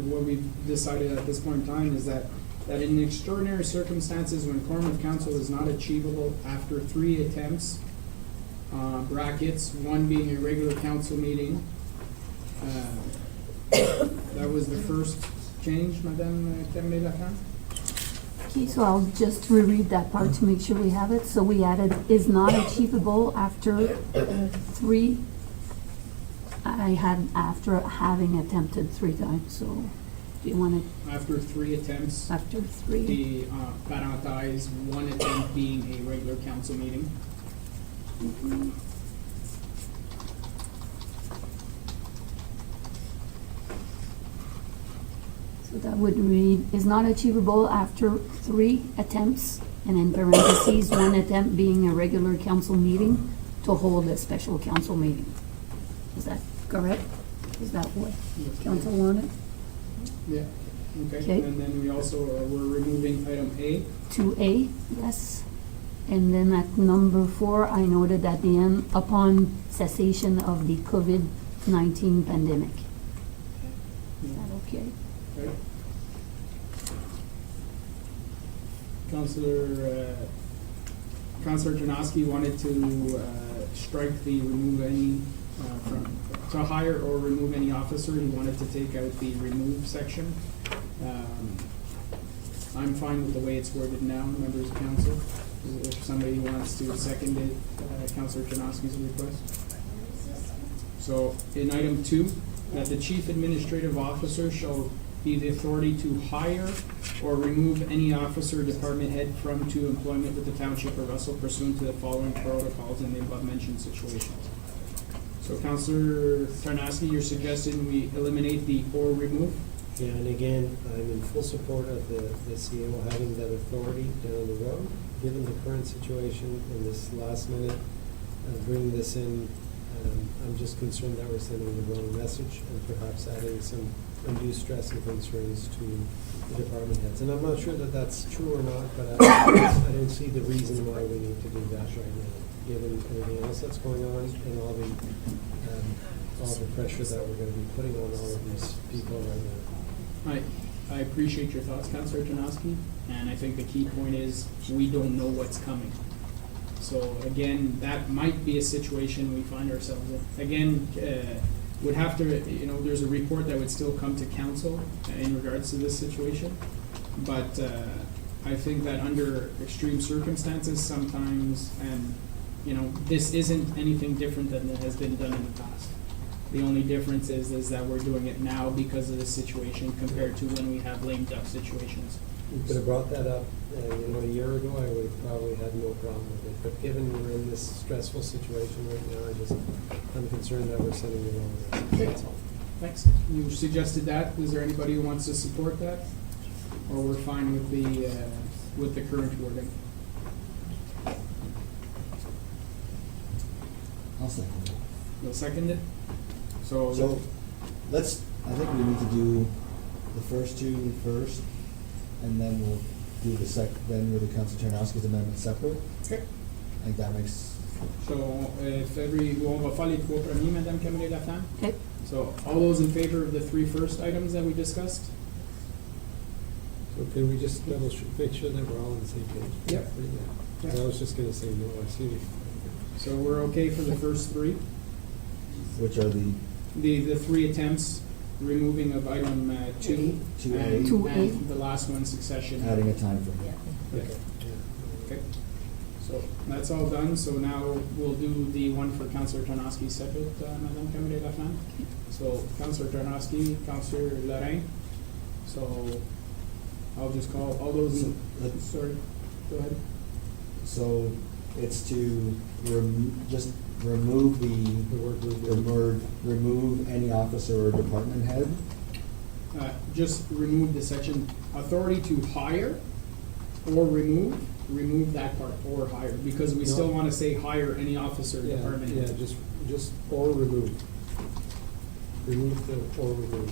What we've decided at this point in time is that in extraordinary circumstances when quorum of council is not achievable after 3 attempts, brackets, 1 being a regular council meeting. That was the first change, Madame Leclair. Okay, so I'll just reread that part to make sure we have it. So we added is not achievable after 3. I had after having attempted 3 times, so do you want to? After 3 attempts. After 3. The parenthese, 1 attempt being a regular council meeting. Mhm. So that would read, is not achievable after 3 attempts, and in parentheses, 1 attempt being a regular council meeting to hold a special council meeting. Is that correct? Is that what council wanted? Yeah, okay. Okay. And then we also, we're removing item A. 2A, yes. And then at number 4, I noted at the end, upon cessation of the COVID-19 pandemic. Is that okay? Okay. Councillor Janoski wanted to strike the remove any to hire or remove any officer. He wanted to take out the remove section. I'm fine with the way it's worded now, members of council. If somebody wants to second it, Councillor Janoski's request. So in item 2, that the chief administrative officer shall be the authority to hire or remove any officer or department head from to employment with the township of Russell pursuant to the following protocols in the above mentioned situations. So Councillor Tarnowski, you're suggesting we eliminate the or remove? Yeah, and again, I'm in full support of the CEO having that authority down the road. Given the current situation and this last minute, bringing this in, I'm just concerned that we're sending the wrong message and perhaps adding some undue stress and concerns to the department heads. And I'm not sure that that's true or not, but I don't see the reason why we need to do that right now, given everything else that's going on and all the pressure that we're gonna be putting on all of these people right now. I appreciate your thoughts, Councillor Janoski, and I think the key point is we don't know what's coming. So again, that might be a situation we find ourselves in. Again, would have to, there's a report that would still come to council in regards to this situation. But I think that under extreme circumstances sometimes, and this isn't anything different than has been done in the past. The only difference is that we're doing it now because of this situation compared to when we have lame duck situations. You could have brought that up, a year ago, I would have probably had no problem with it. But given we're in this stressful situation right now, I'm concerned that we're sending the wrong message, that's all. Thanks. You suggested that. Is there anybody who wants to support that? Or we're fine with the current wording? I'll second it. You'll second it? So I think we need to do the first two first, and then we'll do then we'll do Councilor Tarnowski's amendment separate. Okay. I think that makes. So, on va faire les trois premiers, Madame Camille Laflamme. Okay. So, all those in favor of the 3 first items that we discussed? So can we just make sure that we're all on the same page? Yep. Yeah. 'Cause I was just gonna say no, I see you. So we're okay for the first 3? Which are The 3 attempts, removing of item 2, 2A. and 2A. the last one, succession. adding a time frame. Yeah. Okay. So that's all done, so now we'll do the one for Councillor Tarnowski separate, Madame Camille Laflamme. So Councillor Tarnowski, Councillor Lorrain. So I'll just call all those, sorry, go ahead. So it's to just remove remove any officer or department head. Just remove the section, authority to hire or remove that part, or hire, because we still No. wanna say hire any officer or Yeah, department yeah, head. just or remove. Remove the or remove.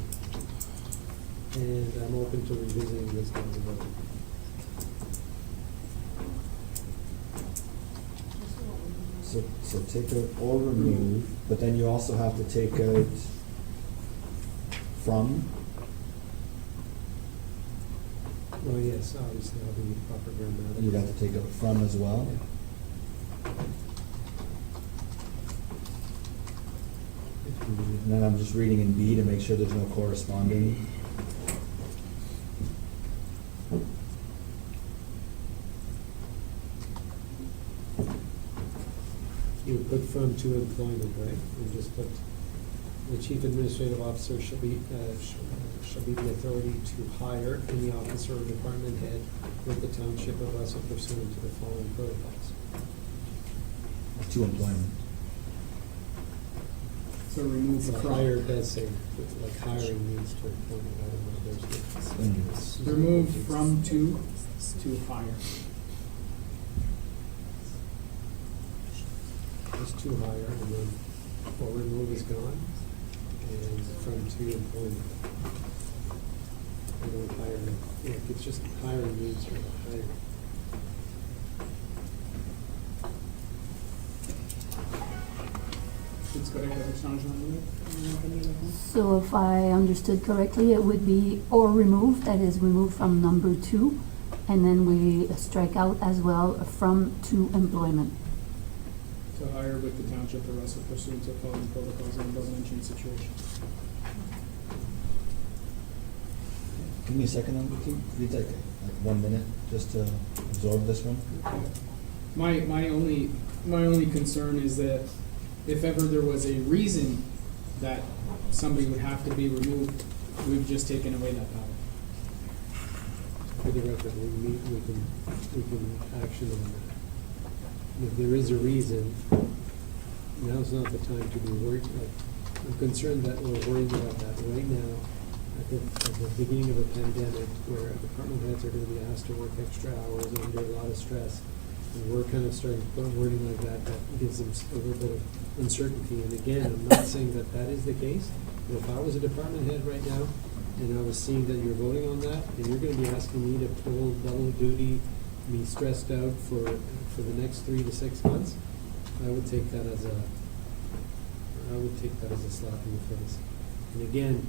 And I'm open to revisiting this down the road. So take out or remove, but then you also have to take out from. Well, yes, obviously, I'll be proper grammar. You'd have to take out from as well. And then I'm just reading in B to make sure there's no corresponding. You would put from to employment, right? And just put, the chief administrative officer shall be the authority to hire any officer or department head with the township of Russell pursuant to the following protocols. To employment. So remove The from. hire does say, like hiring means to employment, I don't know if there's difference. Remove from to hire. Just to hire, and then or remove is gone, and from to employment. I don't hire, it's just hiring means to hire. It's correct, avec changement de nom. So if I understood correctly, it would be or remove, that is remove from number 2, and then we strike out as well from to employment. To hire with the township of Russell pursuant to following protocols in above mentioned situation. Give me a second, can you take like 1 minute just to absorb this one? My only concern is that if ever there was a reason that somebody would have to be removed, we've just taken away that power. For the record, we can action on that. If there is a reason, now's not the time to be worried. I'm concerned that we're worried about that right now at the beginning of a pandemic where department heads are gonna be asked to work extra hours and under a lot of stress. And we're kind of starting to put wording like that gives them a little bit of uncertainty. And again, I'm not saying that that is the case. But if I was a department head right now and I was seeing that you're voting on that and you're gonna be asking me to pull double duty, be stressed out for the next 3 to 6 months, I would take that as a slap in the face. And again,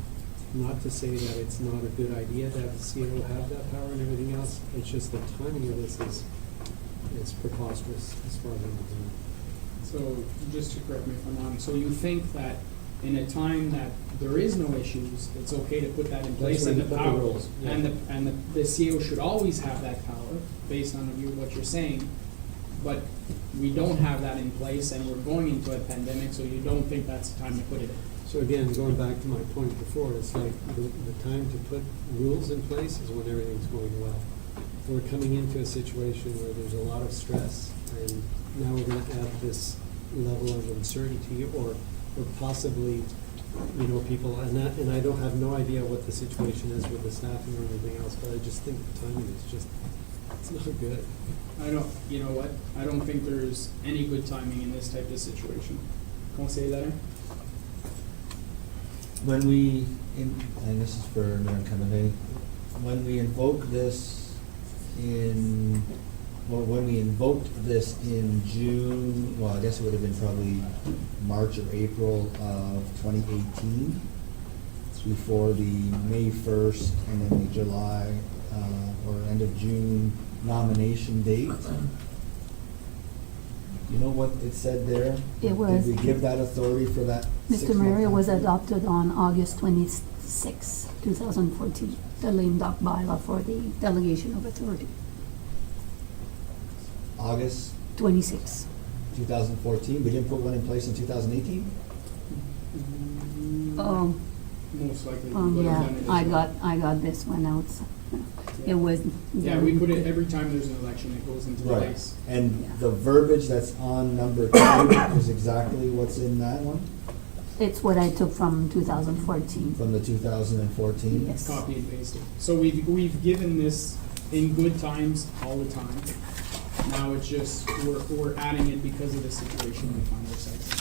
not to say that it's not a good idea to have the CEO have that power and everything else, it's just the timing of this is preposterous as far as I'm concerned. So, just to correct me if I'm wrong, so you think that in a time that there is no issues, it's okay to put that in place That's and right, the put the power, rules, yeah. and the CEO should always have that power, based on what you're saying, but we don't have that in place and we're going into a pandemic, so you don't think that's the time to put it in? So again, going back to my point before, it's like the time to put rules in place is when everything's going well. We're coming into a situation where there's a lot of stress, and now we're gonna add this level of uncertainty, or possibly, people, and I don't have no idea what the situation is with the staffing or anything else, but I just think the timing is just, it's not good. You know what, I don't think there's any good timing in this type of situation. Conseil letter? When and this is for Mayor Kennedy, when we invoke this when we invoked this in June, well, I guess it would have been probably March or April of 2018, before the May 1st and then the July or end of June nomination date. You know what it said there? It was- Did we give that authority for that Mr. 6 month Mayor, it was time? adopted on August 26, 2014, the lame duck bylaw for the delegation of authority. August 26. 2014, we didn't put one in place in 2018? Most likely. we would have Yeah, done it as I got this one out. It was. Yeah, we put it, every time there's an election, it goes into Right, place. and Yeah. the verbiage that's on number 2 is exactly what's in that one, It's what I took from 2014. from the 2014? Yes. Copy and pasted. So we've given this in good times all the time. Now it's just, we're adding it because of the situation we find ourselves in.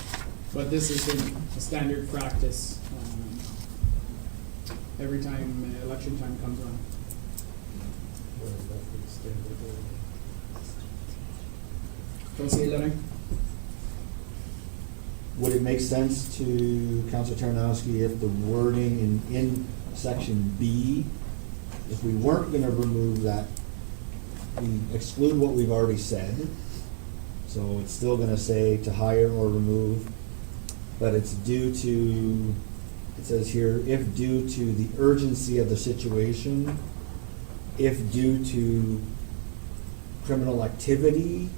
But this has been a standard practice, every time election time comes around. Conseil letter? Would it make sense to Councilor Taranowski if the wording in section B, if we weren't gonna remove that, we exclude what we've already said, so it's still gonna say to hire or remove, but it's due to, it says here, if due to the urgency of the situation, if due to criminal activity,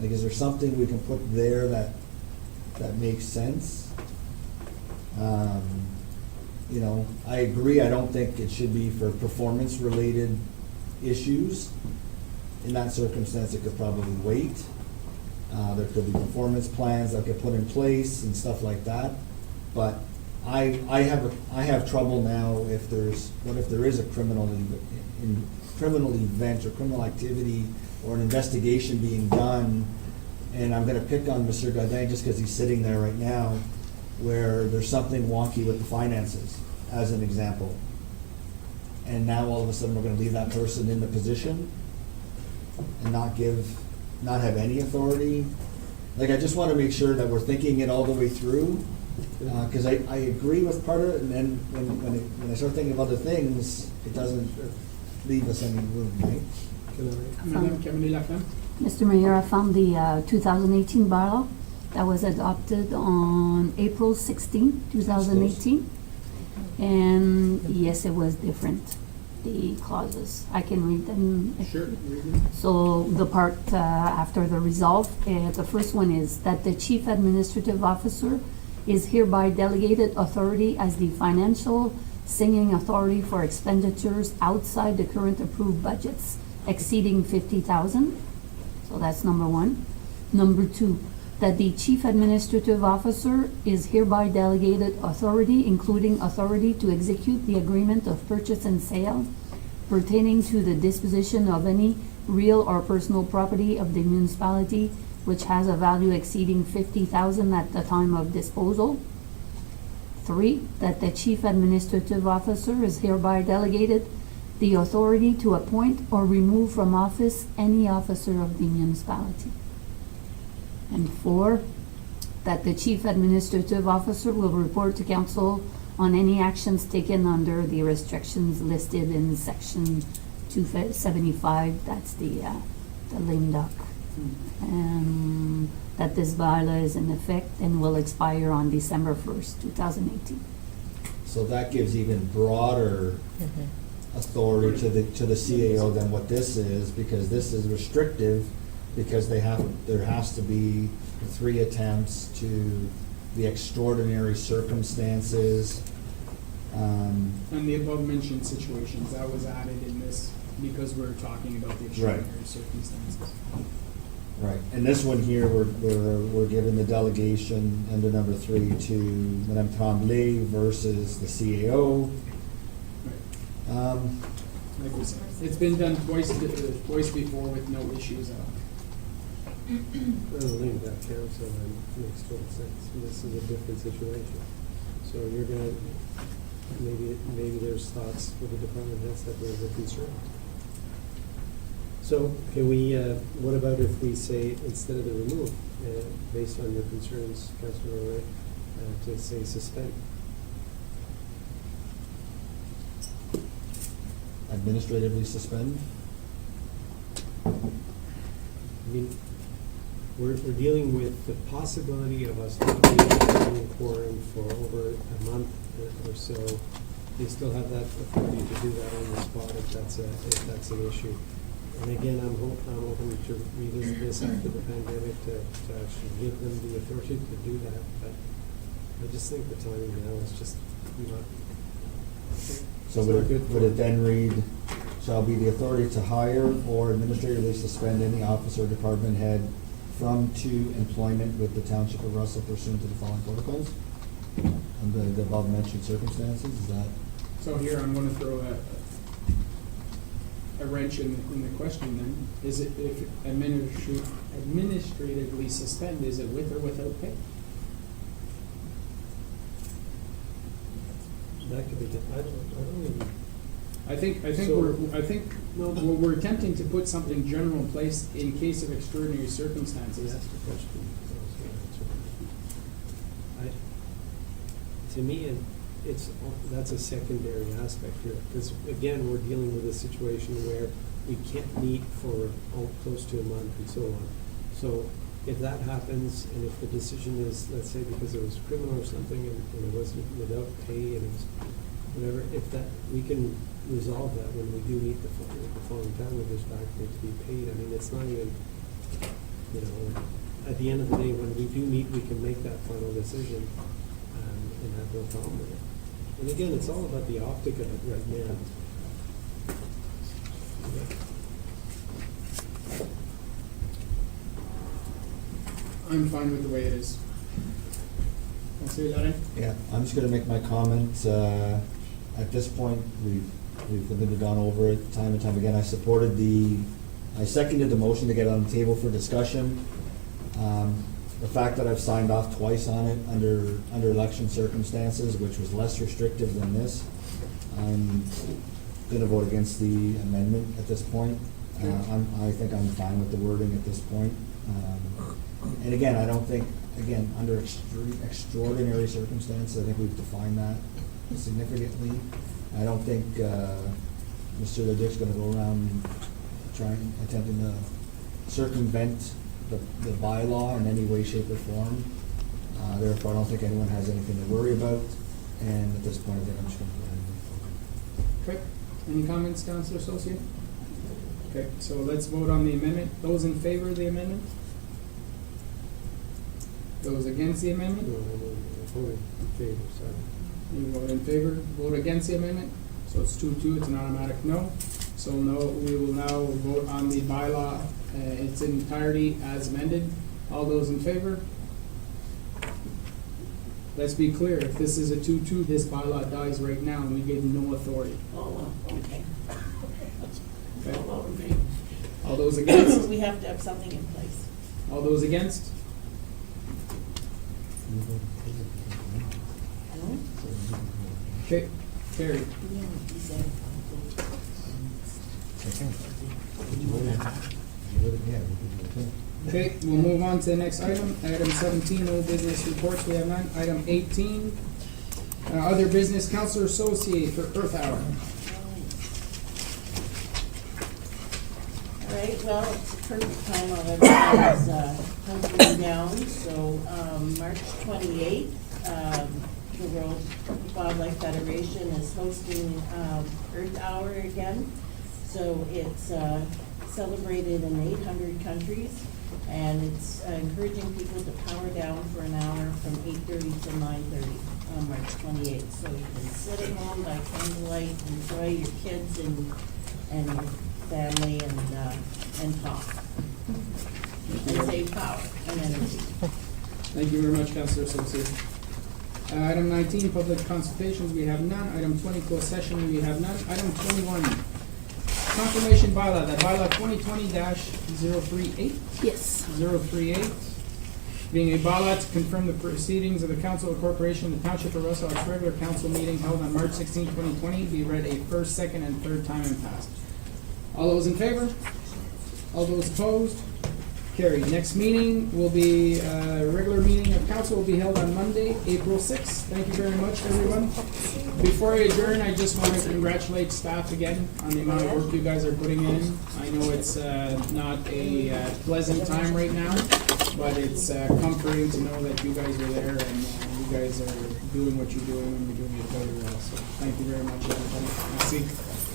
like, is there something we can put there that makes sense? I agree, I don't think it should be for performance-related issues. In that circumstance, it could probably wait. There could be performance plans that get put in place and stuff like that. But I have trouble now what if there is a criminal event or criminal activity or an investigation being done, and I'm gonna pick on Mr. Godin just because he's sitting there right now, where there's something wonky with the finances, as an example. And now all of a sudden, we're gonna leave that person in the position and not have any authority. Like, I just wanna make sure that we're thinking it all the way through, cause I agree with part of it, and then when I start thinking of other things, it doesn't leave us any room, right? Madame Camille Laflamme? Mr. Mayor, I found the 2018 bylaw that was adopted on April 16, 2018. And yes, it was different. the clauses. I can read them. if- Sure, read it. So the part after the resolve, the first one is that the chief administrative officer is hereby delegated authority as the financial singing authority for expenditures outside the current approved budgets exceeding 50,000. So that's number one. Number two, that the chief administrative officer is hereby delegated authority, including authority to execute the agreement of purchase and sale pertaining to the disposition of any real or personal property of the municipality which has a value exceeding 50,000 at the time of disposal. Three, that the chief administrative officer is hereby delegated the authority to appoint or remove from office any officer of the municipality. And four, that the chief administrative officer will report to council on any actions taken under the restrictions listed in section 275, that's the lame duck. That this bylaw is in effect and will expire on December 1st, 2018. So that gives even broader authority to the CAO than what this is, because this is restrictive, because there has to be 3 attempts to the extraordinary circumstances. And the above mentioned situations, that was added in this because we're talking about the extraordinary circumstances. Right, and this one here, we're giving the delegation under number 3 to Madame Tremblay versus the CAO. Right. Like we said, it's been done twice before with no issues at all. I don't think that counts, so that makes total sense. This is a different situation. So you're gonna, maybe there's thoughts with the department heads that there's a concern. So can we, what about if we say, instead of the remove, based on your concerns, Councilor Ray, to say suspend? Administratively suspend? I mean, we're dealing with the possibility of us not being in quorum for over a month or so. They still have that authority to do that on the spot if that's an issue. And again, I'm hoping to revisit this after the pandemic to actually give them the authority to do that, but I just think the timing now is just not. So it's would not good it, for would it then read, shall be the authority to hire or administratively suspend any officer or department head from to employment with the Township of Russell pursuant to the following protocols? Under the above mentioned circumstances, is that? So here, I'm gonna throw a wrench in the question then. Is it, if administratively suspend, is it with or without pay? That could be, I don't even. I think So- we're attempting to put something general in place in case of extraordinary circumstances. That's the question. To me, that's a secondary aspect here, because again, we're dealing with a situation where we can't meet for close to a month and so on. So if that happens, and if the decision is, let's say, because it was criminal or something, and it was without pay, and it was whatever, if that, we can resolve that when we do meet the following time with this back to be paid. I mean, it's not even, at the end of the day, when we do meet, we can make that final decision, and have no problem with it. And again, it's all about the optic of it right now. I'm fine with the way it is. Councilor Lara? Yeah, I'm just gonna make my comment, at this point, we've gone over it time and time again. I seconded the motion to get it on the table for discussion. The fact that I've signed off twice on it under election circumstances, which was less restrictive than this, I'm gonna vote against the amendment at this point. I think I'm fine with the wording at this point. And again, I don't think, under extraordinary circumstances, I think we've defined that significantly. I don't think, Mr. Leduc's gonna go around attempting to circumvent the bylaw in any way, shape, or form. Therefore, I don't think anyone has anything to worry about, and at this point, I think I'm just gonna go ahead and vote. Okay. Any comments, Councilor Associate? Okay, so let's vote on the amendment. Those in favor of the amendment? Those against the No, amendment? I voted in favor, sorry. You vote in favor, vote against the amendment, so it's 2-2, it's an automatic no. So no, we will now vote on the bylaw, its entirety as amended. All those in favor? Let's be clear, if this is a 2-2, this bylaw dies right now and we give no authority. Oh, okay. Okay. All in favor? All those against? We have to have something in place. All those against? No? Okay, carried. Yeah, he said. Okay, we'll move on to the next item. Item 17, old business reports, we have none. Item 18, other business, Councilor Associate for Earth Hour. All right, well, it's a perfect time while everybody's hunkering down, so, March 28th, the World Wildlife Federation is hosting, Earth Hour again. So it's, celebrated in 800 countries, and it's encouraging people to power down for an hour from 8:30 to 9:30 on March 28th. So you can sit at home by candlelight, enjoy your kids and your family and talk. And save power and energy. Thank you very much, Councilor Associate. Item 19, public consultations, we have none. Item 20, closed session, we have none. Item 21, confirmation bylaw, that bylaw 2020-038. Yes. 038, being a bylaw to confirm the proceedings of the Council of Corporation, the Township of Russell, its regular council meeting held on March 16, 2020, be read a first, second, and third time and passed. All those in favor? All those opposed? Carried. Next meeting will be, regular meeting of council will be held on Monday, April 6th. Thank you very much, everyone. Before I adjourn, I just want to congratulate staff again on the amount of work you guys are putting in. I know it's not a pleasant time right now, but it's comforting to know that you guys are there and you guys are doing what you're doing and you're doing it very well. So thank you very much, everybody. Merci.